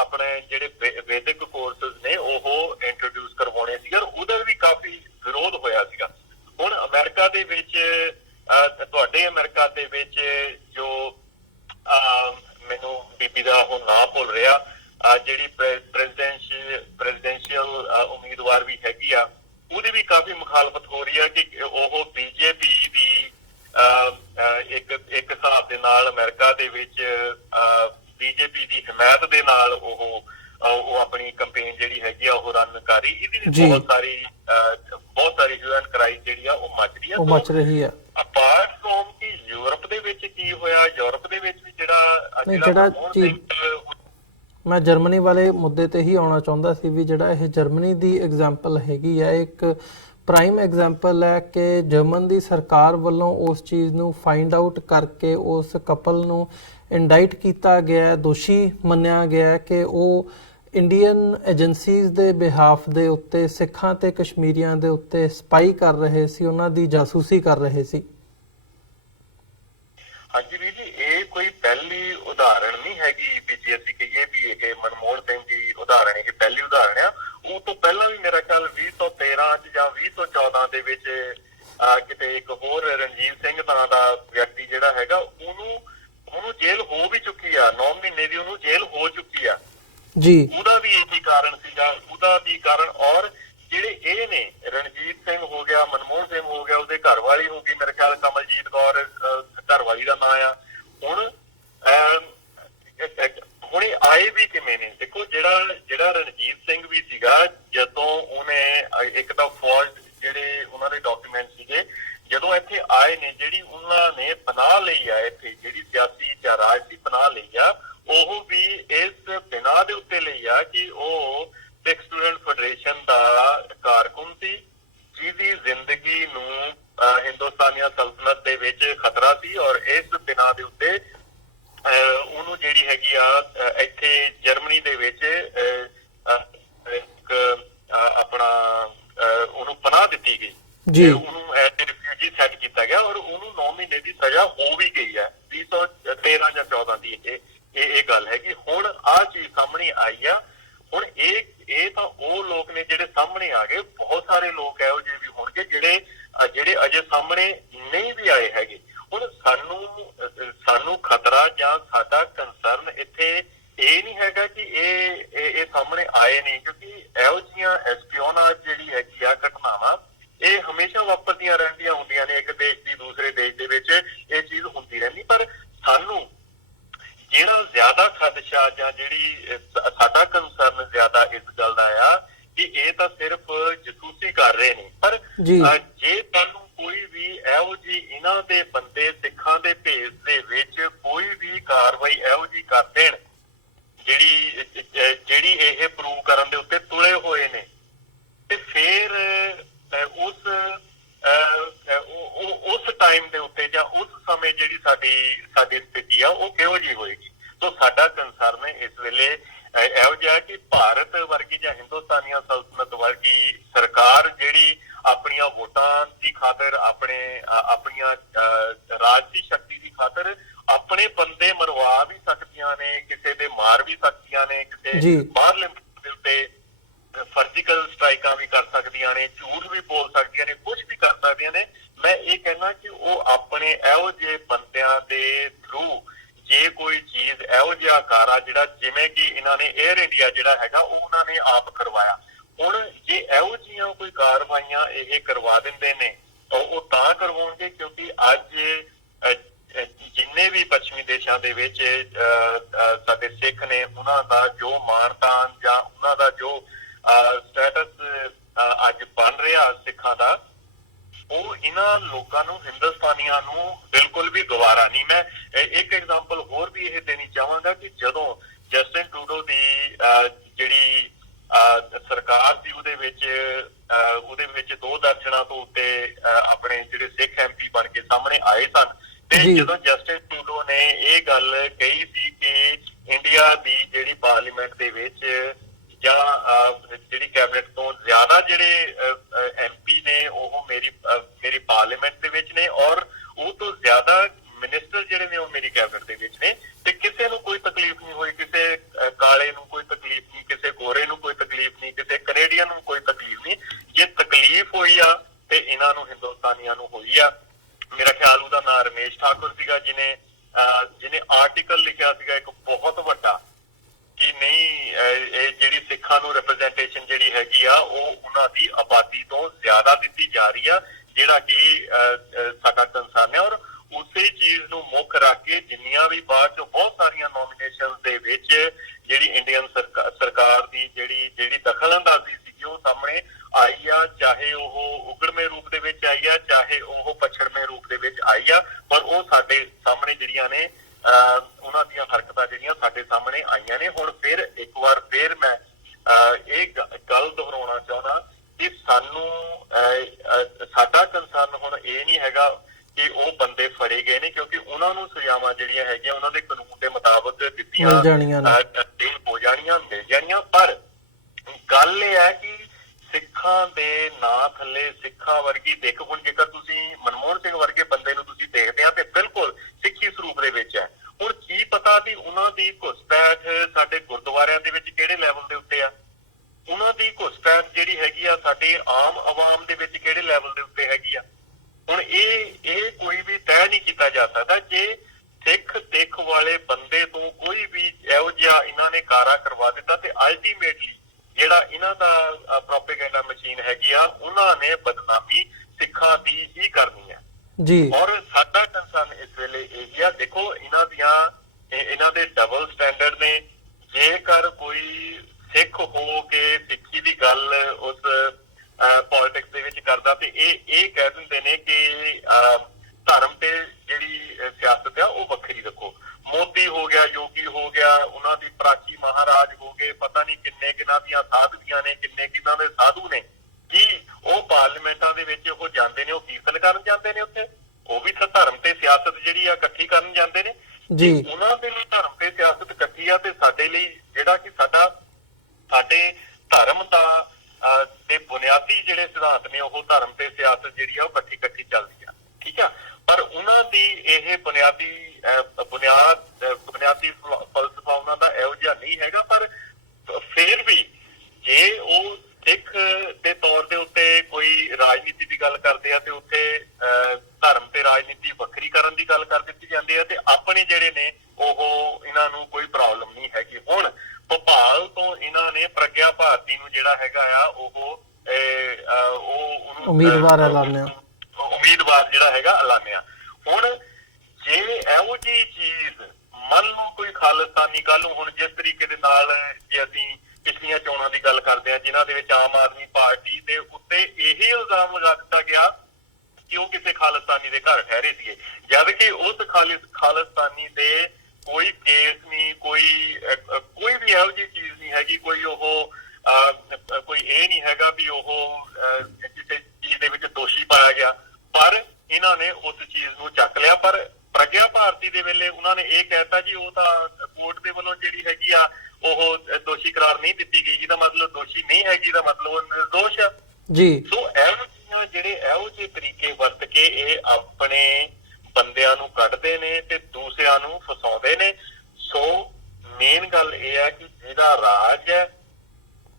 ਆਪਣੇ ਜਿਹੜੇ ਵੈਦਿਕ ਕੋਰਸਿਸ ਨੇ ਉਹ ਇੰਟਰੋਡਿਊਸ ਕਰਵਾਉਣੇ ਸੀ, ਔਰ ਉਹਦਾ ਵੀ ਕਾਫੀ ਵਿਰੋਧ ਹੋਇਆ ਸੀਗਾ। ਹੁਣ ਅਮਰੀਕਾ ਦੇ ਵਿੱਚ, ਤੁਹਾਡੇ ਅਮਰੀਕਾ ਦੇ ਵਿੱਚ ਜੋ ਮੈਨੂੰ ਬੀਬੀ ਦਾ ਉਹ ਨਾਂ ਭੁੱਲ ਰਿਹਾ, ਜਿਹੜੀ ਪ੍ਰੈਜ਼ੀਡੈਂਸ਼ੀਅਲ ਉਮੀਦਵਾਰ ਵੀ ਹੈਗੀ ਆ, ਉਹਦੀ ਵੀ ਕਾਫੀ ਮੁਖਾਲਫਤ ਹੋ ਰਹੀ ਹੈ ਕਿ ਉਹ BJP ਦੀ ਇੱਕ ਹਿਸਾਬ ਦੇ ਨਾਲ ਅਮਰੀਕਾ ਦੇ ਵਿੱਚ BJP ਦੀ ਹਮਾਇਤ ਦੇ ਨਾਲ ਉਹ ਆਪਣੀ ਕੰਪੇਨ ਜਿਹੜੀ ਹੈਗੀ ਆ ਉਹ ਰਨ ਕਰ ਰਹੀ। ਇਹਦੀ ਵੀ ਬਹੁਤ ਸਾਰੀ ਹਿਊ ਐਂਡ ਕਰਾਈ ਜਿਹੜੀ ਆ ਉਹ ਮਚ ਰਹੀ ਆ। ਅਪਾਰਟ ਫਰੋਮ ਕਿ ਯੂਰਪ ਦੇ ਵਿੱਚ ਕੀ ਹੋਇਆ, ਯੂਰਪ ਦੇ ਵਿੱਚ ਵੀ ਜਿਹੜਾ ਮੈਂ ਜਰਮਨੀ ਵਾਲੇ ਮੁੱਦੇ ਤੇ ਹੀ ਆਉਣਾ ਚਾਹੁੰਦਾ ਸੀ ਵੀ ਜਿਹੜਾ ਇਹ ਜਰਮਨੀ ਦੀ ਐਗਜ਼ਾਮਪਲ ਹੈਗੀ ਆ, ਇੱਕ ਪ੍ਰਾਈਮ ਐਗਜ਼ਾਮਪਲ ਹੈ ਕਿ ਜਰਮਨ ਦੀ ਸਰਕਾਰ ਵੱਲੋਂ ਉਸ ਚੀਜ਼ ਨੂੰ ਫਾਈਂਡ ਆਊਟ ਕਰਕੇ ਉਸ ਕਪਲ ਨੂੰ ਇੰਡਾਈਟ ਕੀਤਾ ਗਿਆ, ਦੋਸ਼ੀ ਮੰਨਿਆ ਗਿਆ ਕਿ ਉਹ ਇੰਡੀਅਨ ਏਜੰਸੀਜ਼ ਦੇ ਬਿਹਾਫ ਦੇ ਉੱਤੇ ਸਿੱਖਾਂ ਤੇ ਕਸ਼ਮੀਰੀਆਂ ਦੇ ਉੱਤੇ ਸਪਾਈ ਕਰ ਰਹੇ ਸੀ, ਉਹਨਾਂ ਦੀ ਜਾਸੂਸੀ ਕਰ ਰਹੇ ਸੀ। ਹਾਂਜੀ ਵੀਰ ਜੀ, ਇਹ ਕੋਈ ਪਹਿਲੀ ਉਦਾਹਰਣ ਨਹੀਂ ਹੈਗੀ ਵੀ ਜੇ ਅਸੀਂ ਕਹੀਏ ਵੀ ਇਹ ਮਨਮੋਹਨ ਸਿੰਘ ਦੀ ਉਦਾਹਰਣ ਇਹ ਪਹਿਲੀ ਉਦਾਹਰਣ ਆ। ਉਹ ਤੋਂ ਪਹਿਲਾਂ ਵੀ ਮੇਰਾ ਖਿਆਲ 2013 ਚ ਜਾਂ 2014 ਦੇ ਵਿੱਚ ਕਿਤੇ ਇੱਕ ਹੋਰ ਰਣਜੀਤ ਸਿੰਘ ਨਾਂ ਦਾ ਵਿਅਕਤੀ ਜਿਹੜਾ ਹੈਗਾ ਉਹਨੂੰ ਜੇਲ੍ਹ ਹੋ ਵੀ ਚੁੱਕੀ ਆ, 9 ਮਹੀਨੇ ਦੀ ਉਹਨੂੰ ਜੇਲ੍ਹ ਹੋ ਚੁੱਕੀ ਆ ਜੀ। ਉਹਦਾ ਵੀ ਇਹੀ ਕਾਰਨ ਸੀਗਾ, ਉਹਦਾ ਵੀ ਕਾਰਨ। ਔਰ ਜਿਹੜੇ ਇਹ ਨੇ ਰਣਜੀਤ ਸਿੰਘ ਹੋ ਗਿਆ, ਮਨਮੋਹਨ ਸਿੰਘ ਹੋ ਗਿਆ, ਉਹਦੇ ਘਰ ਵਾਲੀ ਹੋ ਗਈ, ਮੇਰੇ ਖਿਆਲ ਕਮਲਜੀਤ ਕੌਰ ਘਰ ਵਾਲੀ ਦਾ ਨਾਂ ਆ। ਹੁਣ ਇਹ ਆਏ ਵੀ ਕਿਵੇਂ ਨੇ? ਦੇਖੋ, ਜਿਹੜਾ ਰਣਜੀਤ ਸਿੰਘ ਵੀ ਸੀਗਾ, ਜਦੋਂ ਉਹਨੇ ਇੱਕ ਤਾਂ ਫੌਜ ਜਿਹੜੇ ਉਹਨਾਂ ਦੇ ਡਾਕੂਮੈਂਟ ਸੀਗੇ, ਜਦੋਂ ਇੱਥੇ ਆਏ ਨੇ, ਜਿਹੜੀ ਉਹਨਾਂ ਨੇ ਪਨਾਹ ਲਈ ਆ ਇੱਥੇ, ਜਿਹੜੀ ਸਿਆਸੀ ਜਾਂ ਰਾਜਸੀ ਪਨਾਹ ਲਈ ਆ, ਉਹ ਵੀ ਇਸ ਬਿਨਾਂ ਜੀ ਉਹਨੂੰ ਐਜ਼ ਅ ਰਿਫਿਊਜੀ ਸੈੱਟ ਕੀਤਾ ਗਿਆ ਔਰ ਉਹਨੂੰ 9 ਮਹੀਨੇ ਦੀ ਸਜ਼ਾ ਹੋ ਵੀ ਗਈ ਹੈ 2013 ਜਾਂ 14 ਦੀ ਇਹ ਗੱਲ ਹੈਗੀ। ਹੁਣ ਆਹ ਚੀਜ਼ ਸਾਹਮਣੇ ਆਈ ਆ। ਹੁਣ ਇਹ ਤਾਂ ਉਹ ਲੋਕ ਨੇ ਜਿਹੜੇ ਸਾਹਮਣੇ ਆ ਗਏ, ਬਹੁਤ ਸਾਰੇ ਲੋਕ ਇਹੋ ਜਿਹੇ ਵੀ ਹੋਣਗੇ ਜਿਹੜੇ ਅਜੇ ਸਾਹਮਣੇ ਨਹੀਂ ਵੀ ਆਏ ਹੈਗੇ। ਹੁਣ ਸਾਨੂੰ ਖਤਰਾ ਜਾਂ ਸਾਡਾ ਕੰਸਰਨ ਇੱਥੇ ਇਹ ਨਹੀਂ ਹੈਗਾ ਕਿ ਇਹ ਸਾਹਮਣੇ ਆਏ ਨਹੀਂ, ਕਿਉਂਕਿ ਇਹੋ ਜਿਹੀਆਂ ਐਸਪੀਓਨਾਜ ਜਿਹੜੀ ਹੈਗੀ ਆ ਘਟਨਾਵਾਂ ਇਹ ਹਮੇਸ਼ਾ ਵਾਪਰਦੀਆਂ ਰਹਿੰਦੀਆਂ ਹੁੰਦੀਆਂ ਨੇ। ਇੱਕ ਦੇਸ਼ ਦੀ ਦੂਸਰੇ ਦੇਸ਼ ਦੇ ਵਿੱਚ ਇਹ ਚੀਜ਼ ਹੁੰਦੀ ਰਹਿੰਦੀ। ਪਰ ਸਾਨੂੰ ਜਿਹੜਾ ਜ਼ਿਆਦਾ ਖਦਸ਼ਾ ਜਾਂ ਜਿਹੜੀ ਸਾਡਾ ਕੰਸਰਨ ਜ਼ਿਆਦਾ ਇਸ ਗੱਲ ਦਾ ਆ ਕਿ ਇਹ ਤਾਂ ਸਿਰਫ ਜਸੂਸੀ ਕਰ ਰਹੇ ਨੇ, ਪਰ ਜੇ ਤੁਹਾਨੂੰ ਕੋਈ ਵੀ ਇਹੋ ਜਿਹੀ ਇਹਨਾਂ ਦੇ ਬੰਦੇ ਸਿੱਖਾਂ ਦੇ ਭੇਸ ਦੇ ਵਿੱਚ ਕੋਈ ਵੀ ਕਾਰਵਾਈ ਇਹੋ ਜਿਹੀ ਕਰ ਦੇਣ ਜਿਹੜੀ ਇਹ ਪ੍ਰੂਵ ਕਰਨ ਦੇ ਉੱਤੇ ਤੁਲੇ ਹੋਏ ਨੇ, ਤੇ ਫਿਰ ਉਸ ਟਾਈਮ ਦੇ ਉੱਤੇ ਜਾਂ ਉਸ ਸਮੇਂ ਜਿਹੜੀ ਸਾਡੀ ਸਥਿਤੀ ਆ ਉਹ ਕਿਹੋ ਜਿਹੀ ਹੋਏਗੀ। ਸੋ ਸਾਡਾ ਕੰਸਰਨ ਇਸ ਵੇਲੇ ਇਹੋ ਜਿਹਾ ਕਿ ਭਾਰਤ ਵਰਗੀ ਜਾਂ ਹਿੰਦੁਸਤਾਨੀਆਂ ਸਲਤਨਤ ਵਰਗੀ ਸਰਕਾਰ ਜਿਹੜੀ ਆਪਣੀਆਂ ਵੋਟਾਂ ਦੀ ਖਾਤਰ ਆਪਣੀਆਂ ਰਾਜਸੀ ਸ਼ਕਤੀ ਦੀ ਖਾਤਰ ਆਪਣੇ ਬੰਦੇ ਮਰਵਾ ਵੀ ਸਕਦੀਆਂ ਨੇ, ਕਿਸੇ ਦੇ ਮਾਰ ਵੀ ਸਕਦੀਆਂ ਨੇ, ਕਿਸੇ ਬਾਹਰਲੇ ਦੇ ਉੱਤੇ ਸਰਜੀਕਲ ਸਟ੍ਰਾਈਕਾਂ ਵੀ ਕਰ ਸਕਦੀਆਂ ਨੇ, ਝੂਠ ਵੀ ਬੋਲ ਸਕਦੀਆਂ ਨੇ, ਕੁਝ ਵੀ ਕਰ ਸਕਦੀਆਂ ਨੇ। ਮੈਂ ਇਹ ਕਹਿਣਾ ਕਿ ਉਹ ਆਪਣੇ ਇਹੋ ਜਿਹੇ ਬੰਦਿਆਂ ਦੇ ਥਰੂ ਜੇ ਕੋਈ ਚੀਜ਼ ਇਹੋ ਜਿਹਾ ਕਾਰਾ ਜਿਹੜਾ ਜਿਵੇਂ ਕਿ ਇਹਨਾਂ ਨੇ 에ਅਰ ਇੰਡੀਆ ਜਿਹੜਾ ਹੈਗਾ ਉਹ ਉਹਨਾਂ ਨੇ ਆਪ ਕਰਵਾਇਆ, ਹੁਣ ਜੇ ਇਹੋ ਜਿਹੀਆਂ ਕੋਈ ਕਾਰਵਾਈਆਂ ਇਹ ਕਰਵਾ ਦਿੰਦੇ ਨੇ ਤਾਂ ਉਹ ਤਾਂ ਕਰਵਾਉਣਗੇ ਕਿਉਂਕਿ ਅੱਜ ਜਿੰਨੇ ਵੀ ਪੱਛਮੀ ਦੇਸ਼ਾਂ ਦੇ ਵਿੱਚ ਸਾਡੇ ਸਿੱਖ ਨੇ ਉਹਨਾਂ ਦਾ ਜੋ ਮਾਣ-ਤਾਣ ਜਾਂ ਉਹਨਾਂ ਦਾ ਜੋ ਸਟੇਟਸ ਅੱਜ ਬਣ ਰਿਹਾ ਸਿੱਖਾਂ ਦਾ, ਉਹ ਇਹਨਾਂ ਲੋਕਾਂ ਨੂੰ ਹਿੰਦੁਸਤਾਨੀਆਂ ਨੂੰ ਬਿਲਕੁਲ ਵੀ ਗਵਾਰਾ ਨਹੀਂ। ਮੈਂ ਇੱਕ ਐਗਜ਼ਾਮਪਲ ਹੋਰ ਵੀ ਇਹ ਦੇਣੀ ਚਾਹਾਂਗਾ ਕਿ ਜਦੋਂ ਜਸਟਿਨ ਟਰੂਡੋ ਦੀ ਜਿਹੜੀ ਸਰਕਾਰ ਸੀ ਉਹਦੇ ਵਿੱਚ 2 ਦਰਜਨਾਂ ਤੋਂ ਉੱਤੇ ਆਪਣੇ ਜਿਹੜੇ ਸਿੱਖ ਐਮਪੀ ਬਣ ਕੇ ਸਾਹਮਣੇ ਆਏ ਸਨ, ਤੇ ਜਦੋਂ ਜਸਟਿਨ ਟਰੂਡੋ ਨੇ ਇਹ ਗੱਲ ਕਹੀ ਸੀ ਕਿ ਇੰਡੀਆ ਦੀ ਜਿਹੜੀ ਪਾਰਲੀਮੈਂਟ ਦੇ ਵਿੱਚ ਜਾਂ ਜਿਹੜੀ ਕੈਬਨਿਟ ਤੋਂ ਜ਼ਿਆਦਾ ਜਿਹੜੇ ਐਮਪੀ ਨੇ ਉਹ ਮੇਰੀ ਪਾਰਲੀਮੈਂਟ ਦੇ ਵਿੱਚ ਨੇ ਔਰ ਉਹ ਤੋਂ ਜ਼ਿਆਦਾ ਮਿਨਿਸਟਰ ਜਿਹੜੇ ਨੇ ਉਹ ਮੇਰੀ ਕੈਬਨਿਟ ਦੇ ਵਿੱਚ ਨੇ, ਤੇ ਕਿਸੇ ਨੂੰ ਕੋਈ ਤਕਲੀਫ ਨਹੀਂ ਹੋਈ, ਕਿਸੇ ਕਾਲੇ ਨੂੰ ਕੋਈ ਤਕਲੀਫ ਨਹੀਂ, ਕਿਸੇ ਗੋਰੇ ਨੂੰ ਕੋਈ ਤਕਲੀਫ ਨਹੀਂ, ਕਿਸੇ ਕੈਨੇਡੀਅਨ ਨੂੰ ਕੋਈ ਤਕਲੀਫ ਨਹੀਂ। ਜੇ ਤਕਲੀਫ ਹੋਈ ਆ ਤੇ ਇਹਨਾਂ ਨੂੰ ਹਿੰਦੁਸਤਾਨੀਆਂ ਨੂੰ ਹੋਈ ਆ। ਮੇਰਾ ਖਿਆਲ ਉਹਦਾ ਨਾਮ ਰਮੇਸ਼ ਠਾਕੁਰ ਸੀਗਾ ਜਿਹਨੇ ਆਰਟੀਕਲ ਲਿਖਿਆ ਸੀਗਾ ਇੱਕ ਬਹੁਤ ਵੱਡਾ ਕਿ ਨਹੀਂ ਇਹ ਜਿਹੜੀ ਸਿੱਖਾਂ ਨੂੰ ਰਿਪਰੈਜ਼ੈਂਟੇਸ਼ਨ ਜਿਹੜੀ ਹੈਗੀ ਆ ਉਹ ਉਹਨਾਂ ਦੀ ਆਬਾਦੀ ਤੋਂ ਜ਼ਿਆਦਾ ਦਿੱਤੀ ਜਾ ਰਹੀ ਆ, ਜਿਹੜਾ ਕਿ ਸਾਡਾ ਕੰਸਰਨ ਹੈ। ਔਰ ਉਸੇ ਚੀਜ਼ ਨੂੰ ਮੁੱਖ ਰੱਖ ਕੇ ਜਿੰਨੀਆਂ ਵੀ ਬਾਅਦ ਚੋਂ ਬਹੁਤ ਸਾਰੀਆਂ ਨੋਮੀਨੇਸ਼ਨਸ ਦੇ ਵਿੱਚ ਜਿਹੜੀ ਇੰਡੀਅਨ ਸਰਕਾਰ ਦੀ ਜਿਹੜੀ ਦਖਲਅੰਦਾਜ਼ੀ ਸੀ ਉਹ ਸਾਹਮਣੇ ਆਈ ਆ, ਚਾਹੇ ਉਹ ਉਗੜਵੇਂ ਰੂਪ ਦੇ ਵਿੱਚ ਆਈ ਆ, ਚਾਹੇ ਉਹ ਪਛੜਵੇਂ ਰੂਪ ਦੇ ਵਿੱਚ ਆਈ ਆ, ਪਰ ਉਹ ਸਾਡੇ ਸਾਹਮਣੇ ਜਿਹੜੀਆਂ ਨੇ ਉਹਨਾਂ ਦੀਆਂ ਹਰਕਤਾਂ ਜਿਹੜੀਆਂ ਸਾਡੇ ਸਾਹਮਣੇ ਆਈਆਂ ਨੇ। ਹੁਣ ਇੱਕ ਵਾਰ ਫਿਰ ਮੈਂ ਇਹ ਗੱਲ ਦੁਹਰਾਉਣਾ ਚਾਹੁੰਦਾ ਕਿ ਸਾਡਾ ਕੰਸਰਨ ਹੁਣ ਇਹ ਨਹੀਂ ਹੈਗਾ ਕਿ ਉਹ ਬੰਦੇ ਫੜੇ ਗਏ ਨੇ, ਕਿਉਂਕਿ ਉਹਨਾਂ ਨੂੰ ਸਜ਼ਾਵਾਂ ਜਿਹੜੀਆਂ ਹੈਗੀਆਂ ਉਹਨਾਂ ਦੇ ਕਾਨੂੰਨ ਦੇ ਮੁਤਾਬਕ ਦਿੱਤੀਆਂ ਹੋ ਜਾਣੀਆਂ, ਮਿਲ ਜਾਣੀਆਂ। ਪਰ ਗੱਲ ਇਹ ਹੈ ਕਿ ਸਿੱਖਾਂ ਦੇ ਨਾਂ ਥੱਲੇ ਸਿੱਖਾਂ ਵਰਗੀ ਦੇਖ, ਹੁਣ ਜੇਕਰ ਤੁਸੀਂ ਮਨਮੋਹਨ ਸਿੰਘ ਵਰਗੇ ਬੰਦੇ ਨੂੰ ਤੁਸੀਂ ਦੇਖਦੇ ਆ ਤੇ ਬਿਲਕੁਲ ਸਿੱਖੀ ਸਰੂਪ ਦੇ ਵਿੱਚ ਹੈ। ਹੁਣ ਕੀ ਪਤਾ ਵੀ ਉਹਨਾਂ ਦੀ ਘੁਸਪੈਠ ਸਾਡੇ ਗੁਰਦੁਆਰਿਆਂ ਦੇ ਵਿੱਚ ਕਿਹੜੇ ਲੈਵਲ ਦੇ ਉੱਤੇ ਆ, ਉਹਨਾਂ ਦੀ ਘੁਸਪੈਠ ਜਿਹੜੀ ਹੈਗੀ ਆ ਸਾਡੇ ਆਮ ਆਵਾਮ ਦੇ ਵਿੱਚ ਕਿਹੜੇ ਲੈਵਲ ਦੇ ਉੱਤੇ ਹੈਗੀ ਆ। ਹੁਣ ਇਹ ਕੋਈ ਵੀ ਤੈਅ ਨਹੀਂ ਕੀਤਾ ਜਾ ਸਕਦਾ। ਜੇ ਸਿੱਖ ਦੇਖ ਵਾਲੇ ਬੰਦੇ ਤੋਂ ਕੋਈ ਵੀ ਇਹੋ ਜਿਹਾ ਇਹਨਾਂ ਨੇ ਕਾਰਾ ਕਰਵਾ ਦਿੱਤਾ ਤੇ ਅਲਟੀਮੇਟਲੀ ਜਿਹੜਾ ਇਹਨਾਂ ਦਾ ਪ੍ਰੋਪੇਗੈਂਡਾ ਮਸ਼ੀਨ ਹੈਗੀ ਆ ਉਹਨਾਂ ਨੇ ਬਦਨਾਮੀ ਸਿੱਖਾਂ ਦੀ ਹੀ ਕਰਨੀ ਹੈ ਜੀ। ਔਰ ਸਾਡਾ ਕੰਸਰਨ ਇਸ ਵੇਲੇ ਇਹ ਆ, ਦੇਖੋ ਇਹਨਾਂ ਦੇ ਡਬਲ ਸਟੈਂਡਰਡ ਨੇ। ਜੇਕਰ ਕੋਈ ਸਿੱਖ ਹੋ ਕੇ ਸਿੱਖੀ ਦੀ ਗੱਲ ਉਸ ਪੋਲਿਟਿਕਸ ਦੇ ਵਿੱਚ ਕਰਦਾ ਤੇ ਇਹ ਕਹਿ ਦਿੰਦੇ ਨੇ ਕਿ ਧਰਮ ਤੇ ਜਿਹੜੀ ਸਿਆਸਤ ਆ ਉਹ ਵੱਖਰੀ ਰੱਖੋ। ਮੋਦੀ ਹੋ ਗਿਆ, ਯੋਗੀ ਹੋ ਗਿਆ, ਉਹਨਾਂ ਦੀ ਪ੍ਰਾਚੀ ਮਹਾਰਾਜ ਹੋ ਗਏ, ਪਤਾ ਨਹੀਂ ਕਿੰਨਾਂ ਦੀਆਂ ਸਾਧਵੀਆਂ ਨੇ, ਕਿੰਨਾਂ ਦੇ ਸਾਧੂ ਨੇ, ਕੀ ਉਹ ਪਾਰਲੀਮੈਂਟਾਂ ਦੇ ਵਿੱਚ ਉਹ ਜਾਂਦੇ ਨੇ, ਉਹ ਕੀਰਤਨ ਕਰਨ ਜਾਂਦੇ ਨੇ, ਉੱਥੇ ਉਹ ਵੀ ਤਾਂ ਧਰਮ ਤੇ ਸਿਆਸਤ ਜਿਹੜੀ ਆ ਇਕੱਠੀ ਕਰਨ ਜਾਂਦੇ ਨੇ ਜੀ। ਉਹਨਾਂ ਦੇ ਲਈ ਧਰਮ ਤੇ ਸਿਆਸਤ ਇਕੱਠੀ ਆ ਤੇ ਸਾਡੇ ਲਈ ਜਿਹੜਾ ਕਿ ਸਾਡੇ ਧਰਮ ਦਾ ਦੇ ਬੁਨਿਆਦੀ ਜਿਹੜੇ ਸਿਧਾਂਤ ਨੇ ਉਹ ਧਰਮ ਤੇ ਸਿਆਸਤ ਜਿਹੜੀ ਆ ਉਹ ਇਕੱਠੀ ਚੱਲਦੀ ਆ, ਠੀਕ ਆ। ਪਰ ਉਹਨਾਂ ਦੀ ਇਹ ਬੁਨਿਆਦੀ ਫਲਸਫਾ ਉਹਨਾਂ ਦਾ ਇਹੋ ਜਿਹਾ ਨਹੀਂ ਹੈਗਾ। ਪਰ ਫਿਰ ਵੀ ਜੇ ਉਹ ਸਿੱਖ ਦੇ ਤੌਰ ਦੇ ਉੱਤੇ ਕੋਈ ਰਾਜਨੀਤੀ ਦੀ ਗੱਲ ਕਰਦੇ ਆ ਤੇ ਉੱਥੇ ਧਰਮ ਤੇ ਰਾਜਨੀਤੀ ਵੱਖਰੀ ਕਰਨ ਦੀ ਗੱਲ ਕਰ ਦਿੱਤੀ ਜਾਂਦੀ ਹੈ, ਤੇ ਆਪਣੇ ਜਿਹੜੇ ਨੇ ਉਹ ਇਹਨਾਂ ਨੂੰ ਕੋਈ ਪ੍ਰੋਬਲਮ ਨਹੀਂ ਹੈਗੀ। ਹੁਣ ਭੋਪਾਲ ਤੋਂ ਇਹਨਾਂ ਨੇ ਪ੍ਰਗਿਆ ਭਾਰਤੀ ਨੂੰ ਜਿਹੜਾ ਹੈਗਾ ਆ ਉਹ ਉਮੀਦਵਾਰ ਐਲਾਨਿਆ, ਉਮੀਦਵਾਰ ਜਿਹੜਾ ਹੈਗਾ ਐਲਾਨਿਆ। ਹੁਣ ਜੇ ਇਹੋ ਜਿਹੀ ਚੀਜ਼ ਮੰਨ ਲਓ ਕੋਈ ਖਾਲਿਸਤਾਨੀ ਕੱਲ ਨੂੰ, ਹੁਣ ਜਿਸ ਤਰੀਕੇ ਦੇ ਨਾਲ ਜੇ ਅਸੀਂ ਪਿਛਲੀਆਂ ਚੋਣਾਂ ਦੀ ਗੱਲ ਕਰਦੇ ਹਾਂ ਜਿਨ੍ਹਾਂ ਦੇ ਵਿੱਚ ਆਮ ਆਦਮੀ ਪਾਰਟੀ ਦੇ ਉੱਤੇ ਇਹ ਇਲਜ਼ਾਮ ਲਗਾ ਦਿੱਤਾ ਗਿਆ ਕਿ ਉਹ ਕਿਸੇ ਖਾਲਿਸਤਾਨੀ ਦੇ ਘਰ ਠਹਿਰੇ ਸੀਗੇ, ਜਦ ਕਿ ਉਸ ਖਾਲਿਸਤਾਨੀ ਦੇ ਕੋਈ ਕੇਸ ਨਹੀਂ, ਕੋਈ ਵੀ ਇਹੋ ਜਿਹੀ ਚੀਜ਼ ਨਹੀਂ ਹੈਗੀ, ਕੋਈ ਇਹ ਨਹੀਂ ਹੈਗਾ ਵੀ ਉਹ ਕਿਸੇ ਚੀਜ਼ ਦੇ ਵਿੱਚ ਦੋਸ਼ੀ ਪਾਇਆ ਗਿਆ। ਪਰ ਇਹਨਾਂ ਨੇ ਉਸ ਚੀਜ਼ ਨੂੰ ਚੱਕ ਲਿਆ। ਪਰ ਪ੍ਰਗਿਆ ਭਾਰਤੀ ਦੇ ਵੇਲੇ ਉਹਨਾਂ ਨੇ ਇਹ ਕਹਿਤਾ ਜੀ ਉਹ ਤਾਂ ਕੋਰਟ ਦੇ ਵੱਲੋਂ ਜਿਹੜੀ ਹੈਗੀ ਆ ਉਹ ਦੋਸ਼ੀ ਕਰਾਰ ਨਹੀਂ ਦਿੱਤੀ ਗਈ, ਜਿਹਦਾ ਮਤਲਬ ਦੋਸ਼ੀ ਨਹੀਂ ਹੈਗੀ ਦਾ ਮਤਲਬ ਉਹ ਨਿਰਦੋਸ਼ ਆ ਜੀ। ਸੋ ਇਹੋ ਜਿਹੇ ਤਰੀਕੇ ਵਰਤ ਕੇ ਇਹ ਆਪਣੇ ਬੰਦਿਆਂ ਨੂੰ ਕੱਢਦੇ ਨੇ ਤੇ ਦੂਸਰਿਆਂ ਨੂੰ ਫਸਾਉਂਦੇ ਨੇ। ਸੋ ਮੇਨ ਗੱਲ ਇਹ ਹੈ ਕਿ ਜਿਹਦਾ ਰਾਜ ਹੈ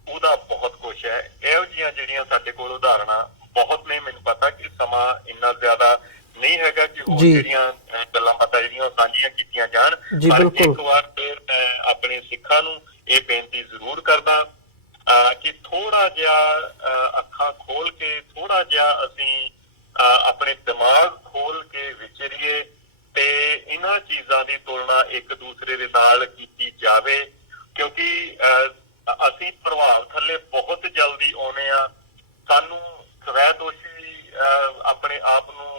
ਉਹਦਾ ਬਹੁਤ ਕੁਛ ਹੈ। ਇਹੋ ਜਿਹੀਆਂ ਜਿਹੜੀਆਂ ਸਾਡੇ ਕੋਲ ਉਦਾਹਰਨਾਂ ਬਹੁਤ ਨੇ, ਮੈਨੂੰ ਪਤਾ ਕਿ ਸਮਾਂ ਇੰਨਾ ਜ਼ਿਆਦਾ ਨਹੀਂ ਹੈਗਾ ਕਿ ਉਹ ਜਿਹੜੀਆਂ ਗੱਲਾਂ ਬਾਤਾਂ ਜਿਹੜੀਆਂ ਸਾਂਝੀਆਂ ਕੀਤੀਆਂ ਜਾਣ। ਪਰ ਇੱਕ ਵਾਰ ਫਿਰ ਮੈਂ ਆਪਣੇ ਸਿੱਖਾਂ ਨੂੰ ਇਹ ਬੇਨਤੀ ਜ਼ਰੂਰ ਕਰਦਾ ਕਿ ਥੋੜਾ ਜਿਹਾ ਅੱਖਾਂ ਖੋਲ ਕੇ, ਥੋੜਾ ਜਿਹਾ ਅਸੀਂ ਆਪਣੇ ਦਿਮਾਗ ਖੋਲ ਕੇ ਵਿਚਰੀਏ ਤੇ ਇਹਨਾਂ ਚੀਜ਼ਾਂ ਦੀ ਤੁਲਨਾ ਇੱਕ ਦੂਸਰੇ ਦੇ ਨਾਲ ਕੀਤੀ ਜਾਵੇ, ਕਿਉਂਕਿ ਅਸੀਂ ਪ੍ਰਭਾਵ ਥੱਲੇ ਬਹੁਤ ਜਲਦੀ ਆਉਨੇ ਆ। ਸਾਨੂੰ ਸਵੈ ਦੋਸ਼ੀ ਆਪਣੇ ਆਪ ਨੂੰ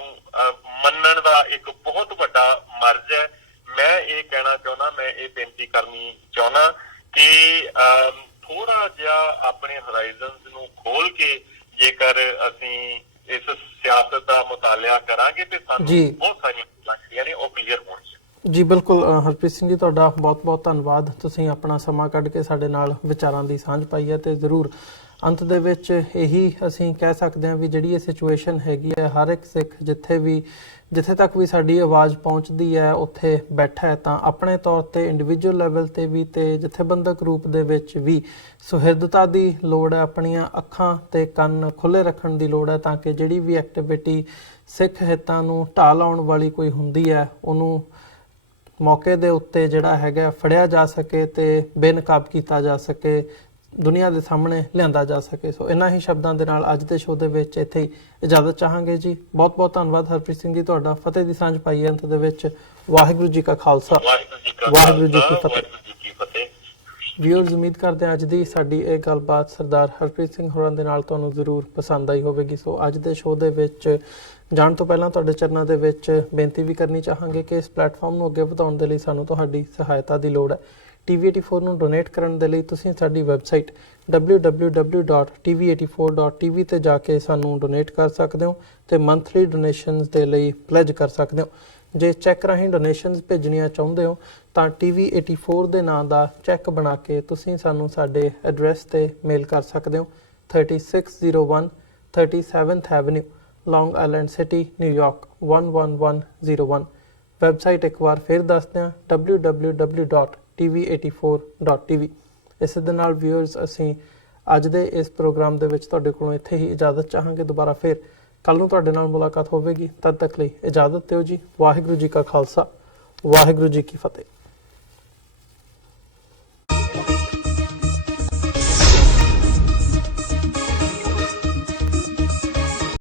ਮੰਨਣ ਦਾ ਇੱਕ ਬਹੁਤ ਵੱਡਾ ਮਰਜ਼ ਹੈ। ਮੈਂ ਇਹ ਕਹਿਣਾ ਚਾਹੁੰਦਾ, ਮੈਂ ਇਹ ਬੇਨਤੀ ਕਰਨੀ ਚਾਹੁੰਦਾ ਕਿ ਥੋੜਾ ਜਿਹਾ ਆਪਣੇ ਹੋਰਾਈਜ਼ਨਸ ਨੂੰ ਖੋਲ ਕੇ ਜੇਕਰ ਅਸੀਂ ਇਸ ਸਿਆਸਤ ਦਾ ਮੁਤਾਲਿਆ ਕਰਾਂਗੇ ਤੇ ਸਾਨੂੰ ਬਹੁਤ ਸਾਰੀਆਂ ਚੀਜ਼ਾਂ ਜਿਹੜੀਆਂ ਨੇ ਉਹ ਕਲੀਅਰ ਹੋਣਗੀਆਂ। ਜੀ ਬਿਲਕੁਲ ਹਰਪ੍ਰੀਤ ਸਿੰਘ ਜੀ, ਤੁਹਾਡਾ ਬਹੁਤ-ਬਹੁਤ ਧੰਨਵਾਦ। ਤੁਸੀਂ ਆਪਣਾ ਸਮਾਂ ਕੱਢ ਕੇ ਸਾਡੇ ਨਾਲ ਵਿਚਾਰਾਂ ਦੀ ਸਾਂਝ ਪਾਈ ਹੈ ਤੇ ਜ਼ਰੂਰ ਅੰਤ ਦੇ ਵਿੱਚ ਇਹੀ ਅਸੀਂ ਕਹਿ ਸਕਦੇ ਹਾਂ ਵੀ ਜਿਹੜੀ ਇਹ ਸਿਚੁਏਸ਼ਨ ਹੈਗੀ ਹੈ, ਹਰ ਇੱਕ ਸਿੱਖ ਜਿੱਥੇ ਤੱਕ ਵੀ ਸਾਡੀ ਆਵਾਜ਼ ਪਹੁੰਚਦੀ ਹੈ ਉੱਥੇ ਬੈਠਾ ਹੈ ਤਾਂ ਆਪਣੇ ਤੌਰ ਤੇ ਇੰਡੀਵਿਜੂਅਲ ਲੈਵਲ ਤੇ ਵੀ ਤੇ ਜਥੇਬੰਦਕ ਰੂਪ ਦੇ ਵਿੱਚ ਵੀ ਸੁਹਿਰਦਤਾ ਦੀ ਲੋੜ ਹੈ। ਆਪਣੀਆਂ ਅੱਖਾਂ ਤੇ ਕੰਨ ਖੁੱਲ੍ਹੇ ਰੱਖਣ ਦੀ ਲੋੜ ਹੈ ਤਾਂ ਕਿ ਜਿਹੜੀ ਵੀ ਐਕਟੀਵਿਟੀ ਸਿੱਖ ਹਿੱਤਾਂ ਨੂੰ ਢਾਹ ਲਾਉਣ ਵਾਲੀ ਕੋਈ ਹੁੰਦੀ ਹੈ ਉਹਨੂੰ ਮੌਕੇ ਦੇ ਉੱਤੇ ਜਿਹੜਾ ਹੈਗਾ ਫੜਿਆ ਜਾ ਸਕੇ ਤੇ ਬੇਨਕਾਬ ਕੀਤਾ ਜਾ ਸਕੇ, ਦੁਨੀਆ ਦੇ ਸਾਹਮਣੇ ਲਿਆਂਦਾ ਜਾ ਸਕੇ। ਸੋ ਇਹਨਾਂ ਹੀ ਸ਼ਬਦਾਂ ਦੇ ਨਾਲ ਅੱਜ ਦੇ ਸ਼ੋਅ ਦੇ ਵਿੱਚ ਇੱਥੇ ਹੀ ਇਜਾਜ਼ਤ ਚਾਹਾਂਗੇ ਜੀ। ਬਹੁਤ-ਬਹੁਤ ਧੰਨਵਾਦ ਹਰਪ੍ਰੀਤ ਸਿੰਘ ਜੀ ਤੁਹਾਡਾ। ਫਤਿਹ ਦੀ ਸਾਂਝ ਪਾਈ ਅੰਤ ਦੇ ਵਿੱਚ। ਵਾਹਿਗੁਰੂ ਜੀ ਕਾ ਖਾਲਸਾ, ਵਾਹਿਗੁਰੂ ਜੀ ਕੀ ਫਤਿਹ। ਵਿਊਅਰਸ, ਉਮੀਦ ਕਰਦੇ ਹਾਂ ਅੱਜ ਦੀ ਸਾਡੀ ਇਹ ਗੱਲਬਾਤ ਸਰਦਾਰ ਹਰਪ੍ਰੀਤ ਸਿੰਘ ਹੋਰਾਂ ਦੇ ਨਾਲ ਤੁਹਾਨੂੰ ਜ਼ਰੂਰ ਪਸੰਦ ਆਈ ਹੋਵੇਗੀ। ਸੋ ਅੱਜ ਦੇ ਸ਼ੋਅ ਦੇ ਵਿੱਚ ਜਾਣ ਤੋਂ ਪਹਿਲਾਂ ਤੁਹਾਡੇ ਚਰਨਾਂ ਦੇ ਵਿੱਚ ਬੇਨਤੀ ਵੀ ਕਰਨੀ ਚਾਹਾਂਗੇ ਕਿ ਇਸ ਪਲੇਟਫਾਰਮ ਨੂੰ ਅੱਗੇ ਵਧਾਉਣ ਦੇ ਲਈ ਸਾਨੂੰ ਤੁਹਾਡੀ ਸਹਾਇਤਾ ਦੀ ਲੋੜ ਹੈ। TV84 ਨੂੰ ਡੋਨੇਟ ਕਰਨ ਦੇ ਲਈ ਤੁਸੀਂ ਸਾਡੀ ਵੈਬਸਾਈਟ www.tv84.tv ਤੇ ਜਾ ਕੇ ਸਾਨੂੰ ਡੋਨੇਟ ਕਰ ਸਕਦੇ ਹੋ ਤੇ ਮੰਥਲੀ ਡੋਨੇਸ਼ਨਸ ਦੇ ਲਈ ਪਲੇਜ ਕਰ ਸਕਦੇ ਹੋ। ਜੇ ਚੈੱਕ ਰਾਹੀਂ ਡੋਨੇਸ਼ਨਸ ਭੇਜਣੀਆਂ ਚਾਹੁੰਦੇ ਹੋ ਤਾਂ TV84 ਦੇ ਨਾਂ ਦਾ ਚੈੱਕ ਬਣਾ ਕੇ ਤੁਸੀਂ ਸਾਨੂੰ ਸਾਡੇ ਐਡਰੈਸ ਤੇ ਮੇਲ ਕਰ ਸਕਦੇ ਹੋ। 3601 37th ਐਵਨਿਊ, ਲੌਂਗ ਆਈਲੈਂਡ ਸਿਟੀ, ਨਿਊਯਾਰਕ 11101। ਵੈਬਸਾਈਟ ਇੱਕ ਵਾਰ ਫਿਰ ਦੱਸਦੇ ਹਾਂ www.tv84.tv। ਇਸ ਦੇ ਨਾਲ ਵਿਊਅਰਸ ਅਸੀਂ ਅੱਜ ਦੇ ਇਸ ਪ੍ਰੋਗਰਾਮ ਦੇ ਵਿੱਚ ਤੁਹਾਡੇ ਕੋਲੋਂ ਇੱਥੇ ਹੀ ਇਜਾਜ਼ਤ ਚਾਹਾਂਗੇ। ਦੁਬਾਰਾ ਫਿਰ ਕੱਲ ਨੂੰ ਤੁਹਾਡੇ ਨਾਲ ਮੁਲਾਕਾਤ ਹੋਵੇਗੀ। ਤਦ ਤੱਕ ਲਈ ਇਜਾਜ਼ਤ ਦਿਓ ਜੀ। ਵਾਹਿਗੁਰੂ ਜੀ ਕਾ ਖਾਲਸਾ, ਵਾਹਿਗੁਰੂ ਜੀ ਕੀ ਫਤਿਹ।